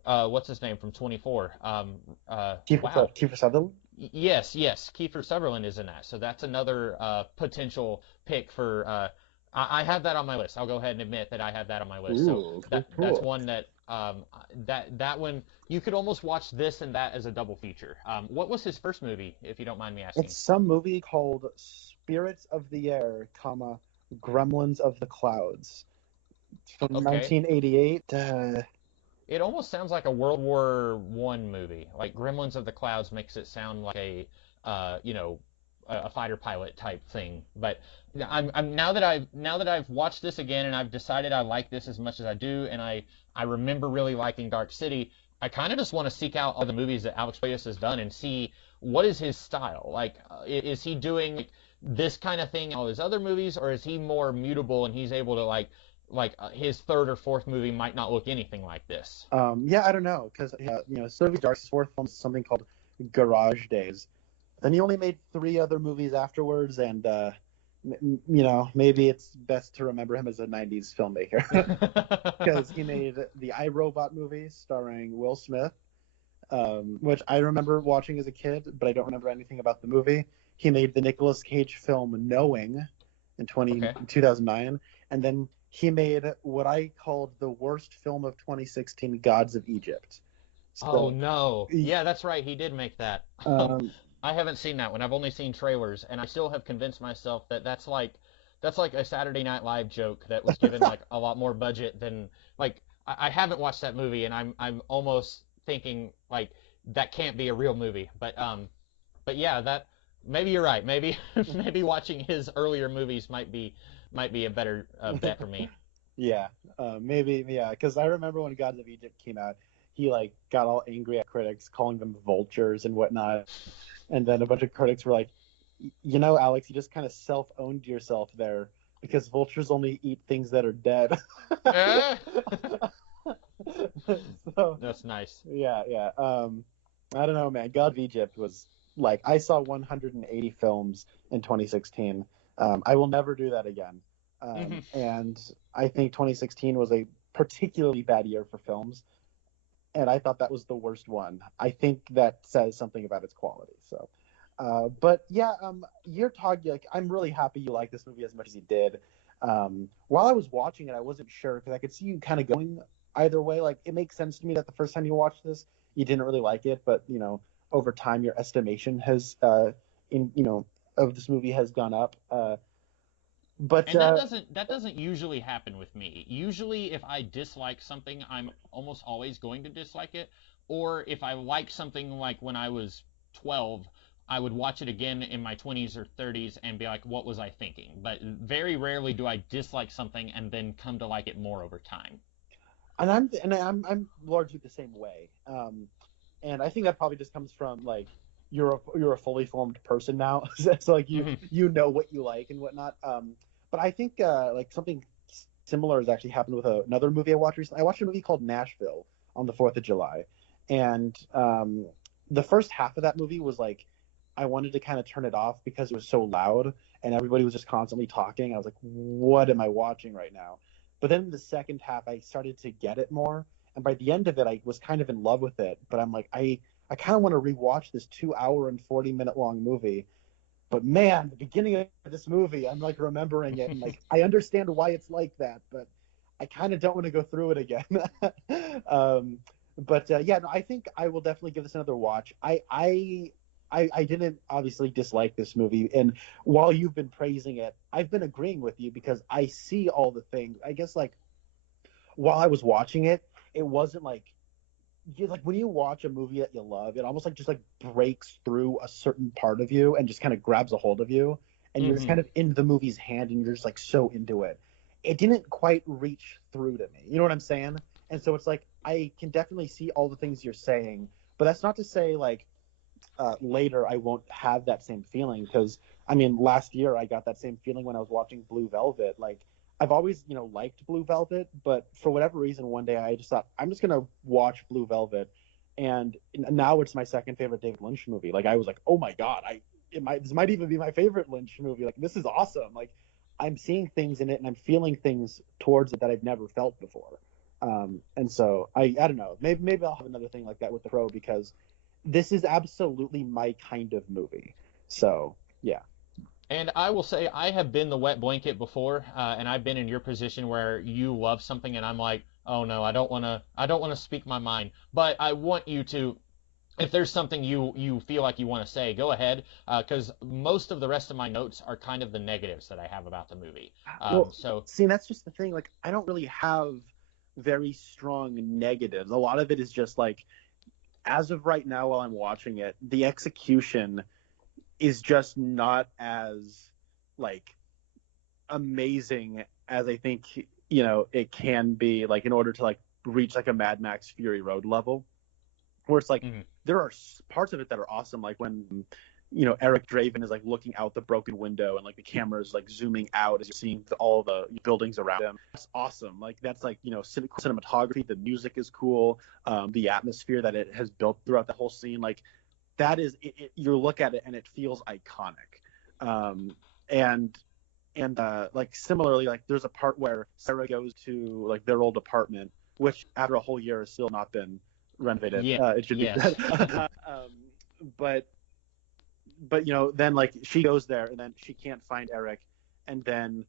what's his name from 24? Kiefer Sutherland. Yes, Kiefer Sutherland is in that. So that's another potential pick for. I have that on my list. I'll go ahead and admit that I have that on my list. Ooh, so cool. That's one that that one you could almost watch this and that as a double feature. What was his first movie, if you don't mind me asking? It's some movie called Spirits of the Air, Gremlins of the Clouds, from 1988. It almost sounds like a World War One movie. Like Gremlins of the Clouds makes it sound like a fighter pilot type thing. But I'm now that I've watched this again and I've decided I like this as much as I do, and I remember really liking Dark City. I kind of just want to seek out all the movies that Alex Proyas has done and see what is his style. Like, is he doing this kind of thing in all his other movies, or is he more mutable and he's able to like his third or fourth movie might not look anything like this? Yeah, I don't know, because Sylvie Dark's fourth film is something called Garage Days. Then he only made 3 other movies afterwards, and maybe it's best to remember him as a 90s filmmaker, because he made the iRobot movie starring Will Smith, which I remember watching as a kid, but I don't remember anything about the movie. He made the Nicolas Cage film Knowing in 2009, and then he made what I called the worst film of 2016, Gods of Egypt. So, oh no! Yeah, that's right. He did make that. I haven't seen that one. I've only seen trailers, and I still have convinced myself that that's like a Saturday Night Live joke that was given like a lot more budget than like. I haven't watched that movie, and I'm almost thinking like that can't be a real movie. But yeah, that maybe you're right. Maybe watching his earlier movies might be a better bet for me. Yeah, maybe, yeah, because I remember when Gods of Egypt came out, he like got all angry at critics, calling them vultures and whatnot. And then a bunch of critics were like, Alex, you just kind of self-owned yourself there, because vultures only eat things that are dead. So, that's nice. Yeah. I don't know, man. God of Egypt was like, I saw 180 films in 2016. I will never do that again. And I think 2016 was a particularly bad year for films. And I thought that was the worst one. I think that says something about its quality. So, but yeah, you're talking like, I'm really happy you like this movie as much as you did. While I was watching it, I wasn't sure, because I could see you kind of going either way. Like, it makes sense to me that the first time you watched this, you didn't really like it, but over time, your estimation has of this movie has gone up. But that doesn't usually happen with me. Usually, if I dislike something, I'm almost always going to dislike it. Or if I like something like when I was 12, I would watch it again in my 20s or 30s and be like, what was I thinking? But very rarely do I dislike something and then come to like it more over time. And I'm largely the same way. And I think that probably just comes from like you're a fully formed person now, so like you know what you like and whatnot. But I think like something similar has actually happened with another movie I watched recently. I watched a movie called Nashville on the 4th of July, and the first half of that movie was like, I wanted to kind of turn it off because it was so loud and everybody was just constantly talking. I was like, what am I watching right now? But then in the second half, I started to get it more, and by the end of it, I was kind of in love with it. But I'm like, I I kind of want to rewatch this 2 hour and 40-minute long movie. But man, the beginning of this movie, I'm like remembering it, and like I understand why it's like that, but I kind of don't want to go through it again. Yeah, no, I think I will definitely give this another watch. I didn't obviously dislike this movie, and while you've been praising it, I've been agreeing with you because I see all the things. I guess like while I was watching it, it wasn't like like when you watch a movie that you love, it almost like just like breaks through a certain part of you and just kind of grabs a hold of you, and you're just kind of in the movie's hand and you're just like so into it. It didn't quite reach through to me. You know what I'm saying? And so it's like I can definitely see all the things you're saying, but that's not to say like later I won't have that same feeling, because I mean last year I got that same feeling when I was watching Blue Velvet. Like I've always, liked Blue Velvet, but for whatever reason, one day I just thought I'm just gonna watch Blue Velvet, and now it's my second favorite David Lynch movie. Like I was like, oh my god, this might even be my favorite Lynch movie. Like this is awesome. Like I'm seeing things in it and I'm feeling things towards it that I've never felt before. And so I don't know, maybe I'll have another thing like that with The Crow, because this is absolutely my kind of movie. So yeah. And I will say I have been the wet blanket before, and I've been in your position where you love something, and I'm like, oh no, I don't want to speak my mind, but I want you to. If there's something you feel like you want to say, go ahead, because most of the rest of my notes are kind of the negatives that I have about the movie. So see, that's just the thing. Like, I don't really have very strong negatives. A lot of it is just like, as of right now, while I'm watching it, the execution is just not as like amazing as I think it can be, like in order to like reach like a Mad Max Fury Road level, where it's like there are parts of it that are awesome, like when Eric Draven is like looking out the broken window and like the camera is like zooming out as you're seeing all the buildings around him. That's awesome. Like that's like cinematography, the music is cool, the atmosphere that it has built throughout the whole scene, like that is you look at it and it feels iconic. Like similarly, like there's a part where Sarah goes to like their old apartment, which after a whole year has still not been renovated. It should be. But then like she goes there and then she can't find Eric, and then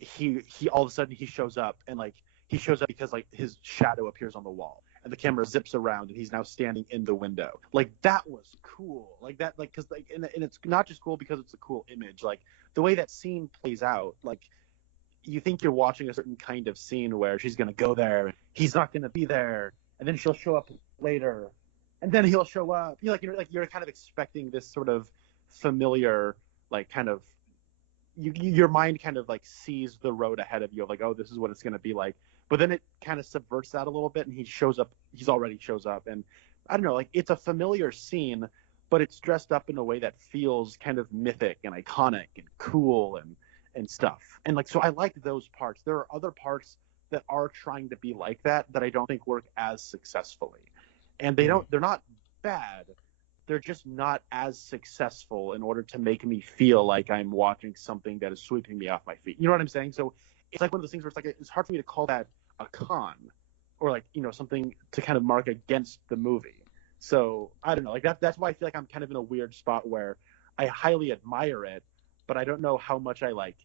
he all of a sudden he shows up, and like he shows up because like his shadow appears on the wall and the camera zips around and he's now standing in the window. Like that was cool. Like that, like, cause like, and it's not just cool because it's a cool image. Like the way that scene plays out, like you think you're watching a certain kind of scene where she's gonna go there, he's not gonna be there, and then she'll show up later, and then he'll show up. You're kind of expecting this sort of familiar, like kind of, your mind kind of like sees the road ahead of you of like, oh, this is what it's gonna be like. But then it kind of subverts that a little bit, and he's already shows up, and I don't know, like it's a familiar scene, but it's dressed up in a way that feels kind of mythic and iconic and cool and stuff. And like, so I like those parts. There are other parts that are trying to be like that I don't think work as successfully. And they're not bad. They're just not as successful in order to make me feel like I'm watching something that is sweeping me off my feet. You know what I'm saying? So it's like one of those things where it's like, it's hard for me to call that a con, or like, something to kind of mark against the movie. So I don't know, like that's why I feel like I'm kind of in a weird spot where I highly admire it, but I don't know how much I like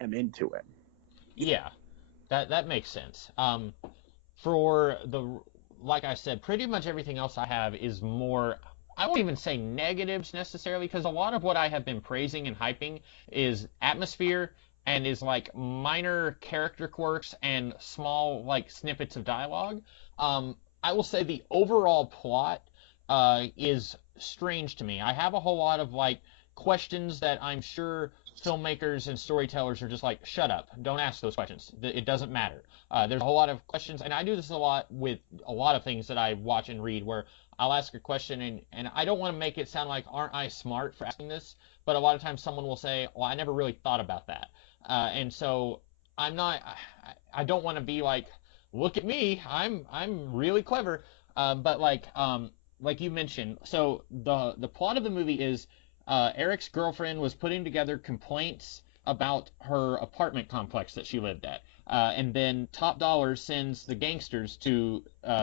am into it. Yeah, that makes sense. Like I said, pretty much everything else I have is more, I won't even say negatives necessarily, because a lot of what I have been praising and hyping is atmosphere and is like minor character quirks and small like snippets of dialogue. I will say the overall plot is strange to me. I have a whole lot of like questions that I'm sure filmmakers and storytellers are just like, shut up, don't ask those questions. It doesn't matter. There's a whole lot of questions, and I do this a lot with a lot of things that I watch and read, where I'll ask a question, and I don't want to make it sound like, aren't I smart for asking this? But a lot of times someone will say, well, I never really thought about that. And so I don't want to be like, look at me, I'm really clever. But like you mentioned, so the plot of the movie is Eric's girlfriend was putting together complaints about her apartment complex that she lived at. And then Top Dollar sends the gangsters to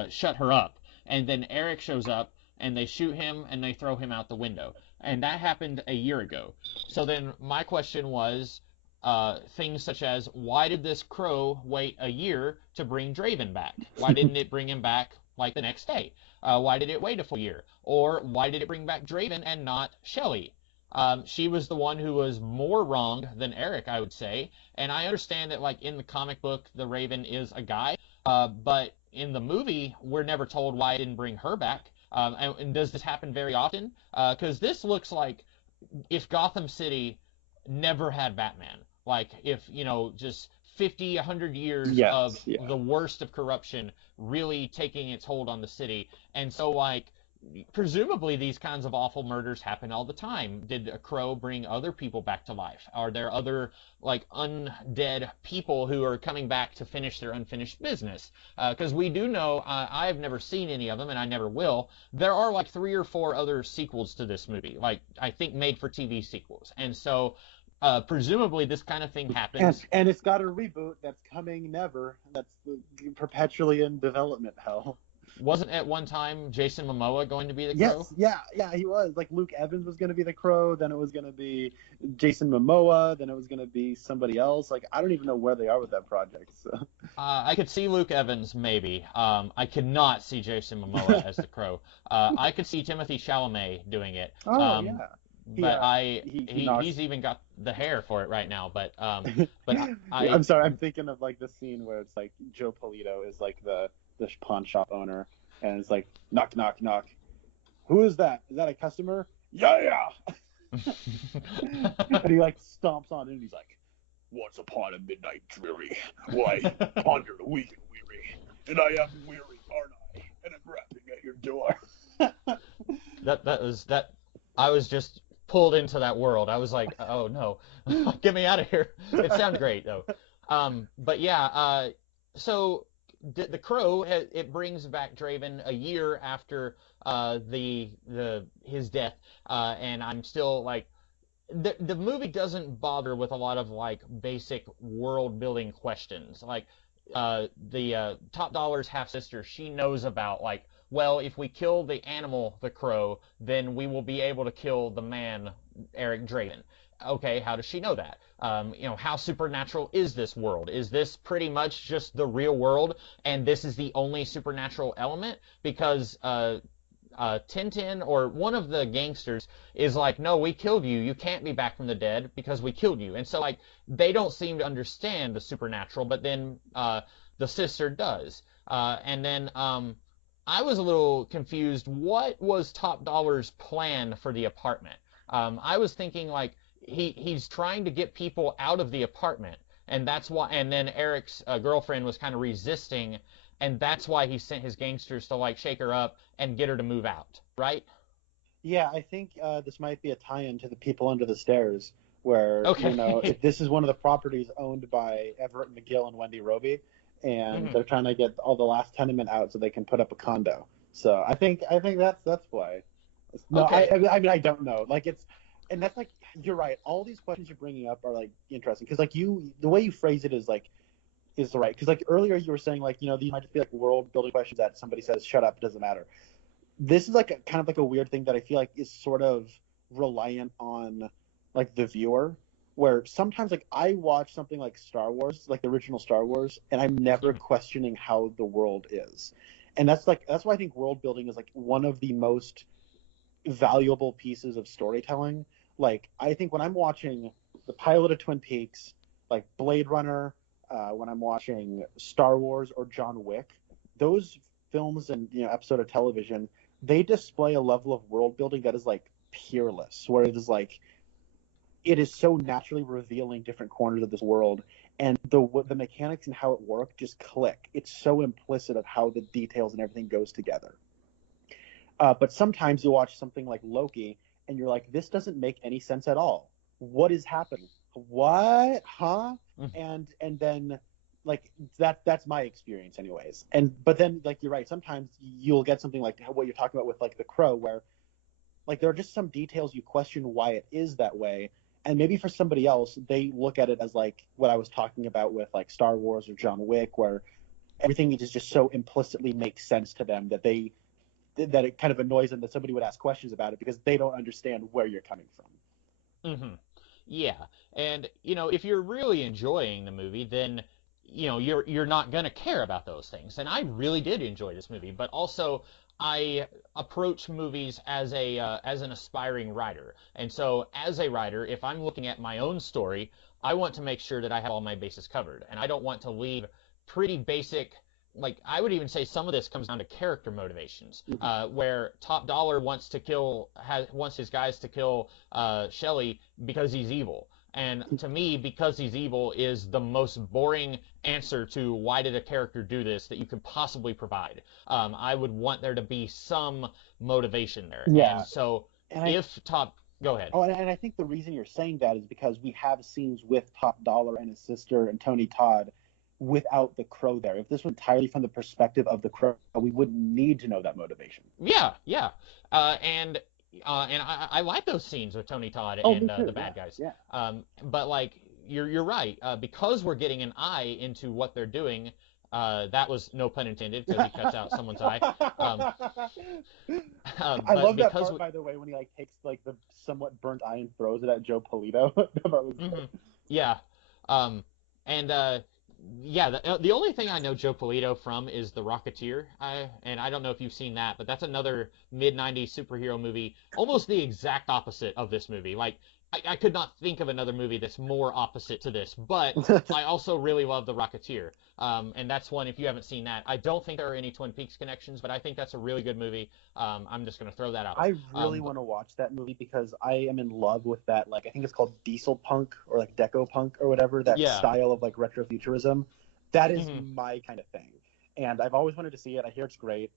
shut her up. And then Eric shows up and they shoot him and they throw him out the window. And that happened a year ago. So then my question was, things such as, why did this crow wait a year to bring Draven back? Why didn't it bring him back like the next day? Why did it wait a full year? Or why did it bring back Draven and not Shelly? She was the one who was more wronged than Eric, I would say. And I understand that, like, in the comic book, the Raven is a guy, but in the movie, we're never told why it didn't bring her back. And does this happen very often? Because this looks like if Gotham City never had Batman. Like, if, just 50, 100 years of the worst of corruption really taking its hold on the city. And so, like, presumably these kinds of awful murders happen all the time. Did a crow bring other people back to life? Are there other, like, undead people who are coming back to finish their unfinished business? Because we do know, I've never seen any of them, and I never will. There are, like, 3 or 4 other sequels to this movie, like, I think made-for-TV sequels. And so, presumably this kind of thing happens. And it's got a reboot that's coming never. That's perpetually in development hell. Wasn't at one time Jason Momoa going to be the Crow? Yes, yeah, he was. Like, Luke Evans was going to be the Crow, then it was going to be Jason Momoa, then it was going to be somebody else. Like, I don't even know where they are with that project. So. I could see Luke Evans, maybe. I could not see Jason Momoa as the Crow. I could see Timothée Chalamet doing it. Oh, yeah. But he's even got the hair for it right now. But I'm sorry, I'm thinking of, like, the scene where it's like Joe Polito is like the pawn shop owner, and it's like, knock, knock, knock. Who is that? Is that a customer? Yeah. And he, like, stomps on it, and he's like, once upon a midnight dreary, why ponder the weak and weary, and I am weary, aren't I? And I'm rapping at your door. I was just pulled into that world. I was like, oh no, get me out of here. It sounded great though. But yeah, so the Crow, it brings back Draven a year after his death, and I'm still like, the movie doesn't bother with a lot of, like, basic world building questions. Like, the Top Dollar's half sister, she knows about, like, well, if we kill the animal, the Crow, then we will be able to kill the man, Eric Draven. Okay, how does she know that? How supernatural is this world? Is this pretty much just the real world, and this is the only supernatural element? Because Tintin, or one of the gangsters, is like, no, we killed you. You can't be back from the dead because we killed you. And so, like, they don't seem to understand the supernatural, but then the sister does. And then I was a little confused. What was Top Dollar's plan for the apartment? I was thinking, like, he's trying to get people out of the apartment, and that's why. And then Eric's girlfriend was kind of resisting, and that's why he sent his gangsters to, like, shake her up and get her to move out, right? Yeah, I think this might be a tie-in to The People Under the Stairs, where, if this is one of the properties owned by Everett McGill and Wendy Roby, and they're trying to get all the last tenement out so they can put up a condo. So I think that's why. No, okay. I mean, I don't know. Like, and that's, like, you're right. All these questions you're bringing up are, like, interesting, because, like, the way you phrase it is right. Because, like, earlier you were saying, like, these might just be, like, world building questions that somebody says, shut up, it doesn't matter. This is, like, kind of like a weird thing that I feel like is sort of reliant on, like, the viewer, where sometimes, like, I watch something like Star Wars, like the original Star Wars, and I'm never questioning how the world is. And that's why I think world building is, like, one of the most valuable pieces of storytelling. Like, I think when I'm watching the pilot of Twin Peaks, like Blade Runner, when I'm watching Star Wars or John Wick, those films and episode of television, they display a level of world building that is, like, peerless, where it is, like, it is so naturally revealing different corners of this world, and the mechanics and how it works just click. It's so implicit of how the details and everything goes together. But sometimes you watch something like Loki, and you're like, this doesn't make any sense at all. What is happening? What? Huh? And then, like, that's my experience anyways. But then, like, you're right. Sometimes you'll get something like what you're talking about with, like, The Crow, where, like, there are just some details you question why it is that way. And maybe for somebody else, they look at it as, like, what I was talking about with, like, Star Wars or John Wick, where everything just so implicitly makes sense to them that they that it kind of annoys them that somebody would ask questions about it because they don't understand where you're coming from. Mm-hmm. Yeah, and if you're really enjoying the movie, then you're not gonna care about those things. And I really did enjoy this movie, but also I approach movies as an aspiring writer. And so as a writer, if I'm looking at my own story, I want to make sure that I have all my bases covered, and I don't want to leave pretty basic. Like, I would even say some of this comes down to character motivations, where Top Dollar wants his guys to kill Shelley because he's evil. And to me, because he's evil is the most boring answer to why did a character do this that you could possibly provide. I would want there to be some motivation there. Yeah. And so go ahead. Oh, and I think the reason you're saying that is because we have scenes with Top Dollar and his sister and Tony Todd without the Crow there. If this was entirely from the perspective of the Crow, we wouldn't need to know that motivation. Yeah. And I like those scenes with Tony Todd and the bad guys. Yeah. But like you're right, because we're getting an eye into what they're doing. That was no pun intended because he cuts out someone's eye. I love that part, by the way, when he like takes like the somewhat burnt eye and throws it at Joe Polito. That part was great. Yeah. The only thing I know Joe Polito from is The Rocketeer, and I don't know if you've seen that, but that's another mid-90s superhero movie, almost the exact opposite of this movie. Like, I could not think of another movie that's more opposite to this, but I also really love The Rocketeer, and that's one, if you haven't seen that, I don't think there are any Twin Peaks connections, but I think that's a really good movie. I'm just going to throw that out. I really want to watch that movie because I am in love with that, like, I think it's called diesel punk or like deco punk or whatever, that style of like retrofuturism. That is my kind of thing, and I've always wanted to see it. I hear it's great.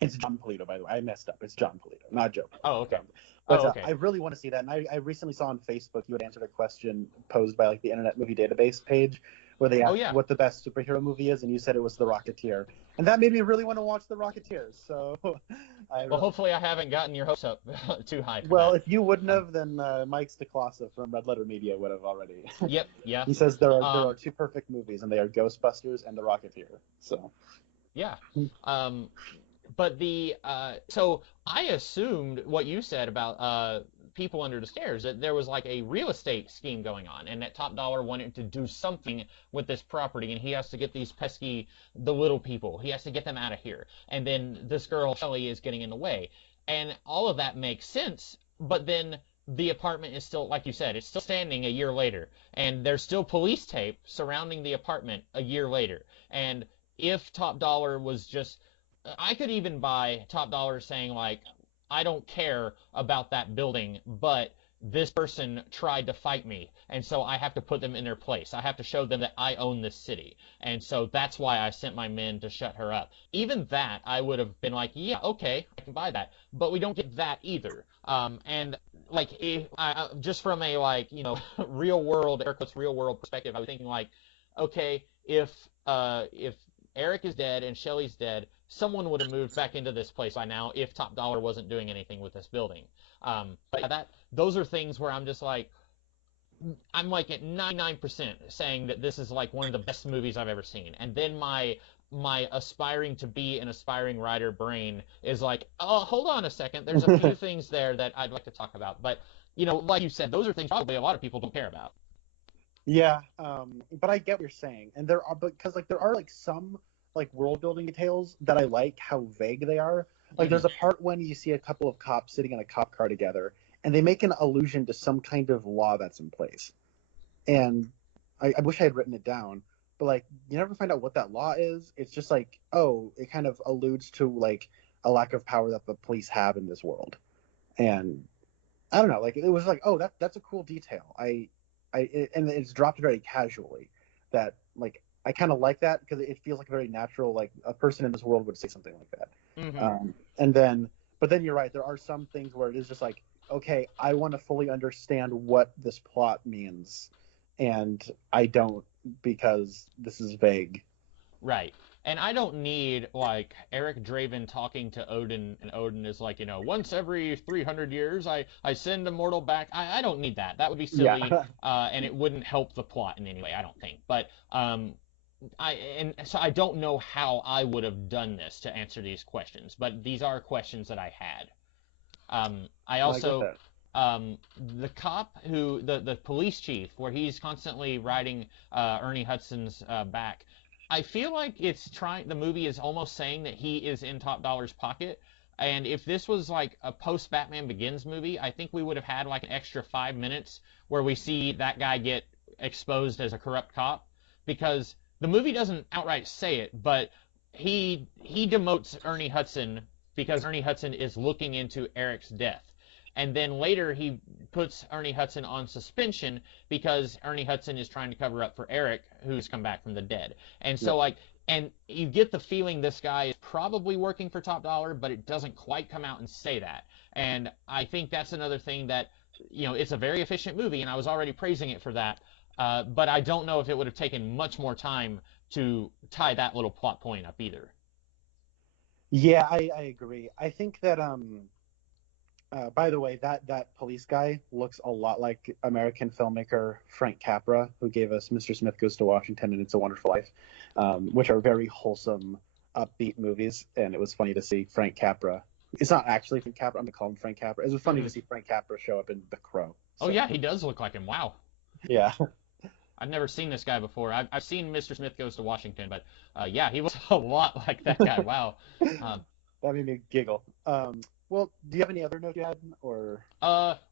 It's John Polito, by the way. I messed up. It's John Polito, not Joe Polito. Oh, okay. But I really want to see that. And I recently saw on Facebook you had answered a question posed by like the Internet Movie Database page where they asked what the best superhero movie is, and you said it was The Rocketeer. And that made me really want to watch The Rocketeer. So, hopefully I haven't gotten your hopes up too high. Well, if you wouldn't have, then Mike Stacklasa from Red Letter Media would have already. Yep. Yeah. He says there are two perfect movies, and they are Ghostbusters and The Rocketeer. So. Yeah. But so I assumed what you said about people under the stairs, that there was like a real estate scheme going on, and that Top Dollar wanted to do something with this property, and he has to get these the little people, he has to get them out of here, and then this girl Shelley is getting in the way, and all of that makes sense. But then the apartment is still, like you said, it's still standing a year later, and there's still police tape surrounding the apartment a year later. And if Top Dollar was just, I could even buy Top Dollar saying like, I don't care about that building, but this person tried to fight me, and so I have to put them in their place. I have to show them that I own this city, and so that's why I sent my men to shut her up. Even that, I would have been like, yeah, okay, I can buy that. But we don't get that either. And like, just from a like, real world, air quotes, real world perspective, I was thinking like, okay, if Eric is dead and Shelley's dead, someone would have moved back into this place by now if Top Dollar wasn't doing anything with this building. But those are things where I'm just like, I'm like at 99% saying that this is like one of the best movies I've ever seen. And then my aspiring to be an aspiring writer brain is like, oh, hold on a second. There's a few things there that I'd like to talk about. But, like you said, those are things probably a lot of people don't care about. Yeah, but I get what you're saying. And there are like some like world building details that I like how vague they are. Like there's a part when you see a couple of cops sitting in a cop car together, and they make an allusion to some kind of law that's in place. And I wish I had written it down, but like you never find out what that law is. It's just like, oh, it kind of alludes to like a lack of power that the police have in this world. And I don't know, like it was like, oh, that's a cool detail. And it's dropped very casually. That like I kind of like that because it feels like a very natural, like a person in this world would say something like that. Mm-hmm. But then you're right. There are some things where it is just like, okay, I want to fully understand what this plot means, and I don't because this is vague. Right. And I don't need, like, Eric Draven talking to Odin, and Odin is like, once every 300 years, I send a mortal back. I don't need that. That would be silly, and it wouldn't help the plot in any way, I don't think. But so I don't know how I would have done this to answer these questions, but these are questions that I had. I also, the cop the police chief, where he's constantly riding Ernie Hudson's back. I feel like the movie is almost saying that he is in Top Dollar's pocket. And if this was like a post Batman Begins movie, I think we would have had like an extra 5 minutes where we see that guy get exposed as a corrupt cop, because the movie doesn't outright say it, but he demotes Ernie Hudson because Ernie Hudson is looking into Eric's death. And then later he puts Ernie Hudson on suspension because Ernie Hudson is trying to cover up for Eric, who's come back from the dead. And so and you get the feeling this guy is probably working for Top Dollar, but it doesn't quite come out and say that. And I think that's another thing that, it's a very efficient movie, and I was already praising it for that. But I don't know if it would have taken much more time to tie that little plot point up either. Yeah, I agree. I think that, by the way, that police guy looks a lot like American filmmaker Frank Capra, who gave us Mr. Smith Goes to Washington and It's a Wonderful Life, which are very wholesome, upbeat movies. And it was funny to see Frank Capra. It's not actually Frank Capra. I'm going to call him Frank Capra. It was funny to see Frank Capra show up in The Crow. So. Oh, yeah, he does look like him. Wow. Yeah. I've never seen this guy before. I've seen Mr. Smith Goes to Washington, but yeah, he looks a lot like that guy. Wow. That made me giggle. Well, do you have any other notes you had, or?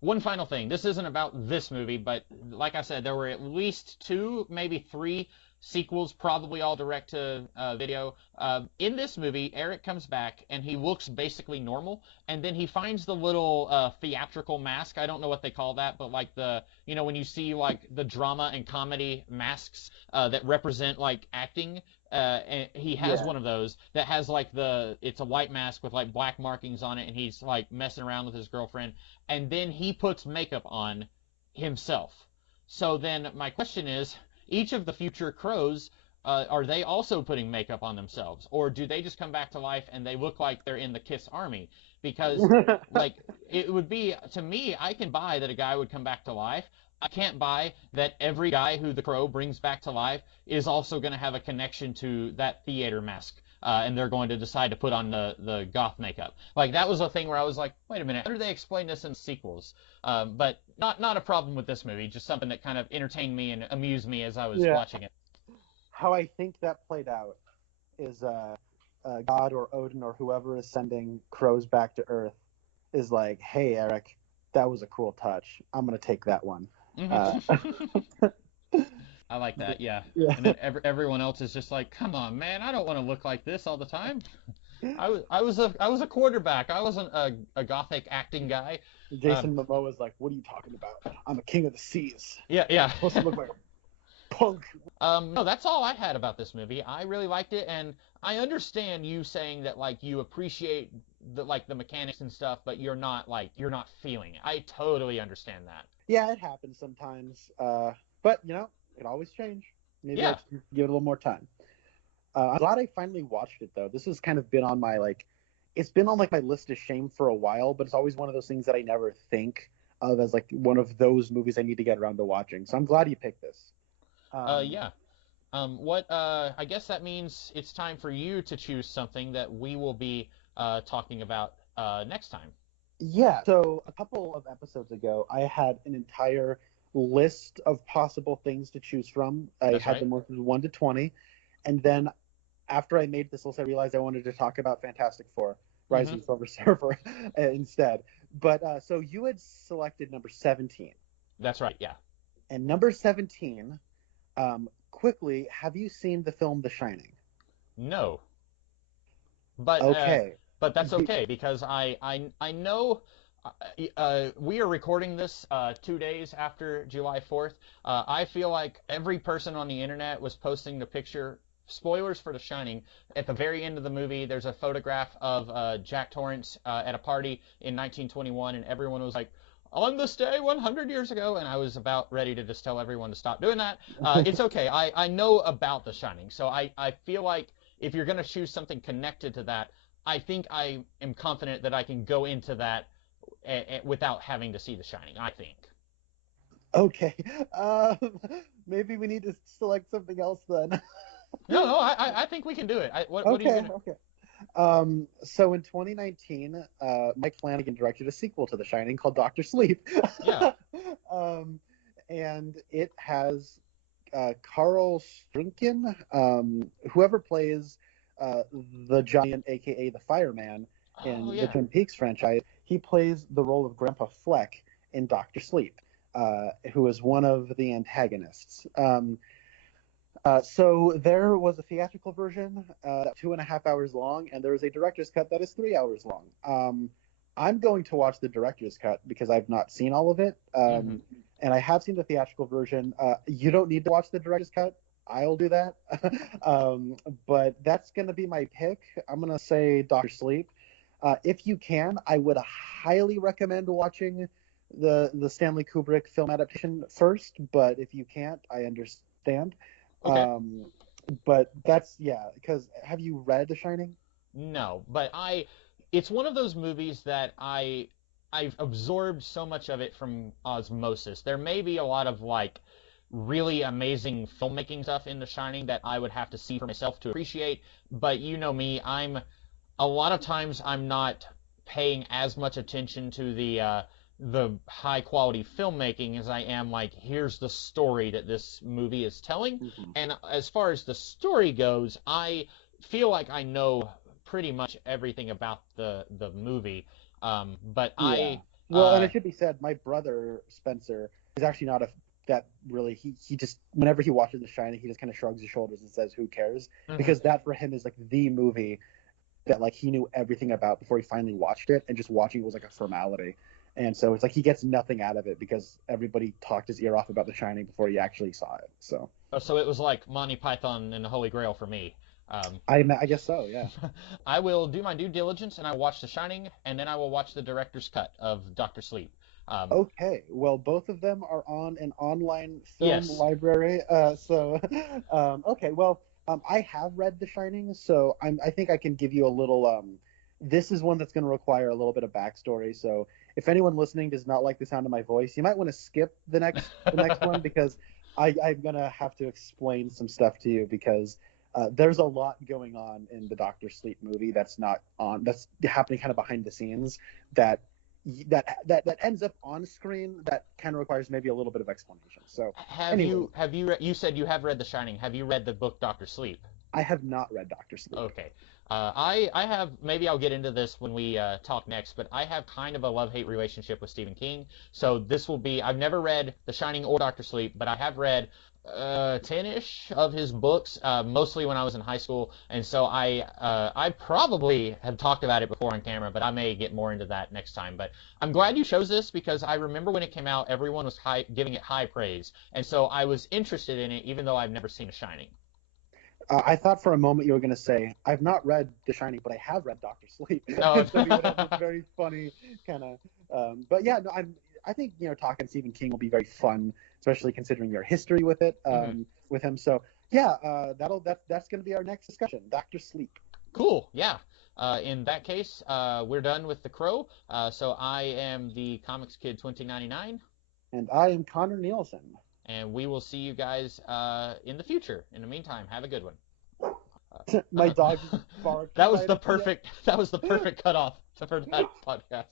One final thing. This isn't about this movie, but like I said, there were at least 2, maybe 3 sequels, probably all direct to video. In this movie, Eric comes back and he looks basically normal, and then he finds the little theatrical mask. I don't know what they call that, but like when you see like the drama and comedy masks that represent like acting. And he has one of those that has like it's a white mask with like black markings on it, and he's like messing around with his girlfriend, and then he puts makeup on himself. So then my question is, each of the future Crows, are they also putting makeup on themselves, or do they just come back to life and they look like they're in the Kiss Army? Because like it would be, to me, I can buy that a guy would come back to life. I can't buy that every guy who the Crow brings back to life is also going to have a connection to that theater mask, and they're going to decide to put on the goth makeup. Like, that was a thing where I was like, wait a minute, how do they explain this in sequels? But not a problem with this movie, just something that kind of entertained me and amused me as I was watching it. How I think that played out is God or Odin or whoever is sending crows back to Earth is like, hey, Eric, that was a cool touch. I'm going to take that one. Mm-hmm. I like that, yeah. And then everyone else is just like, come on, man, I don't want to look like this all the time. I was a quarterback. I wasn't a gothic acting guy. Jason Momoa was like, what are you talking about? I'm a king of the seas. Yeah. I'm supposed to look like a punk. No, that's all I had about this movie. I really liked it, and I understand you saying that like you appreciate the mechanics and stuff, but you're not feeling it. I totally understand that. Yeah, it happens sometimes. But it could always change. Maybe I'll give it a little more time. I'm glad I finally watched it though. This has kind of been on my it's been on my list of shame for a while, but it's always one of those things that I never think of as one of those movies I need to get around to watching. So I'm glad you picked this. Yeah. I guess that means it's time for you to choose something that we will be talking about next time. Yeah. So a couple of episodes ago, I had an entire list of possible things to choose from. I had them from 1 to 20, and then after I made this list, I realized I wanted to talk about Fantastic Four: Rise of the Silver Surfer instead. But so you had selected number 17. That's right. Yeah. And number 17. Quickly, have you seen the film The Shining? No. But okay. But that's okay, because I know we are recording this 2 days after July 4th. I feel like every person on the internet was posting the picture. Spoilers for The Shining. At the very end of the movie, there's a photograph of Jack Torrance at a party in 1921, and everyone was like, on this day 100 years ago, and I was about ready to just tell everyone to stop doing that. It's okay. I know about The Shining, so I feel like if you're going to choose something connected to that, I think I am confident that I can go into that without having to see The Shining, I think. Okay. Maybe we need to select something else then. No, I think we can do it. What are you Okay, gonna? okay. So in 2019, Mike Flanagan directed a sequel to The Shining called Doctor Sleep. Yeah. um, and it has Carl Strinken, whoever plays the Giant, aka the Fireman, Oh in the yeah. Twin Peaks franchise. He plays the role of Grandpa Fleck in Doctor Sleep, who is one of the antagonists. So there was a theatrical version, 2.5 hours long, and there was a director's cut that is 3 hours long. I'm going to watch the director's cut because I've not seen all of it, and I have seen the theatrical version. You don't need to watch the director's cut. I'll do that. But that's going to be my pick. I'm going to say Doctor Sleep. If you can, I would highly recommend watching the Stanley Kubrick film adaptation first. But if you can't, I understand. Okay. But that's because have you read The Shining? No, but it's one of those movies that I've absorbed so much of it from osmosis. There may be a lot of like really amazing filmmaking stuff in The Shining that I would have to see for myself to appreciate, but you know me, a lot of times I'm not paying as much attention to the high quality filmmaking as I am like here's the story that this movie is telling. Mm-hmm. And as far as the story goes, I feel like I know pretty much everything about the movie. But Yeah. I Well, and it should be said, my brother Spencer is actually not a that really he just whenever he watches The Shining, he just kind of shrugs his shoulders and says, "Who cares?" Mhm. Because that for him is like the movie that like he knew everything about before he finally watched it, and just watching it was like a formality. And so it's like he gets nothing out of it because everybody talked his ear off about The Shining before he actually saw it. So So it was like Monty Python and the Holy Grail for me. I guess so, yeah. I will do my due diligence and I will watch The Shining and then I will watch the director's cut of Doctor Sleep. Okay, well, both of them are on an online film Yes. library. Okay, well, I have read The Shining, so I think I can give you a little. This is one that's going to require a little bit of backstory. So if anyone listening does not like the sound of my voice, you might want to skip the next one because I'm going to have to explain some stuff to you because there's a lot going on in the Doctor Sleep movie that's happening kind of behind the scenes that that ends up on screen that kind of requires maybe a little bit of explanation. So anyway, you said you have read The Shining. Have you read the book Doctor Sleep? I have not read Doctor Sleep. Okay. I have, maybe I'll get into this when we talk next, but I have kind of a love-hate relationship with Stephen King. So this will be, I've never read The Shining or Doctor Sleep, but I have read 10-ish of his books, mostly when I was in high school. And so I probably have talked about it before on camera, but I may get more into that next time. But I'm glad you chose this because I remember when it came out, everyone was giving it high praise. And so I was interested in it, even though I've never seen The Shining. I thought for a moment you were going to say, I've not read The Shining, but I have read Doctor Sleep. Oh. So we would have this very funny kind of. But yeah, no, I think talking Stephen King will be very fun, especially considering your history with it, with him. So yeah, that's going to be our next discussion, Doctor Sleep. Cool. Yeah. In that case, we're done with The Crow. So I am the Comics Kid 2099. And I am Connor Nielsen. And we will see you guys in the future. In the meantime, have a good one. My dog barked. That was the perfect cutoff for that podcast.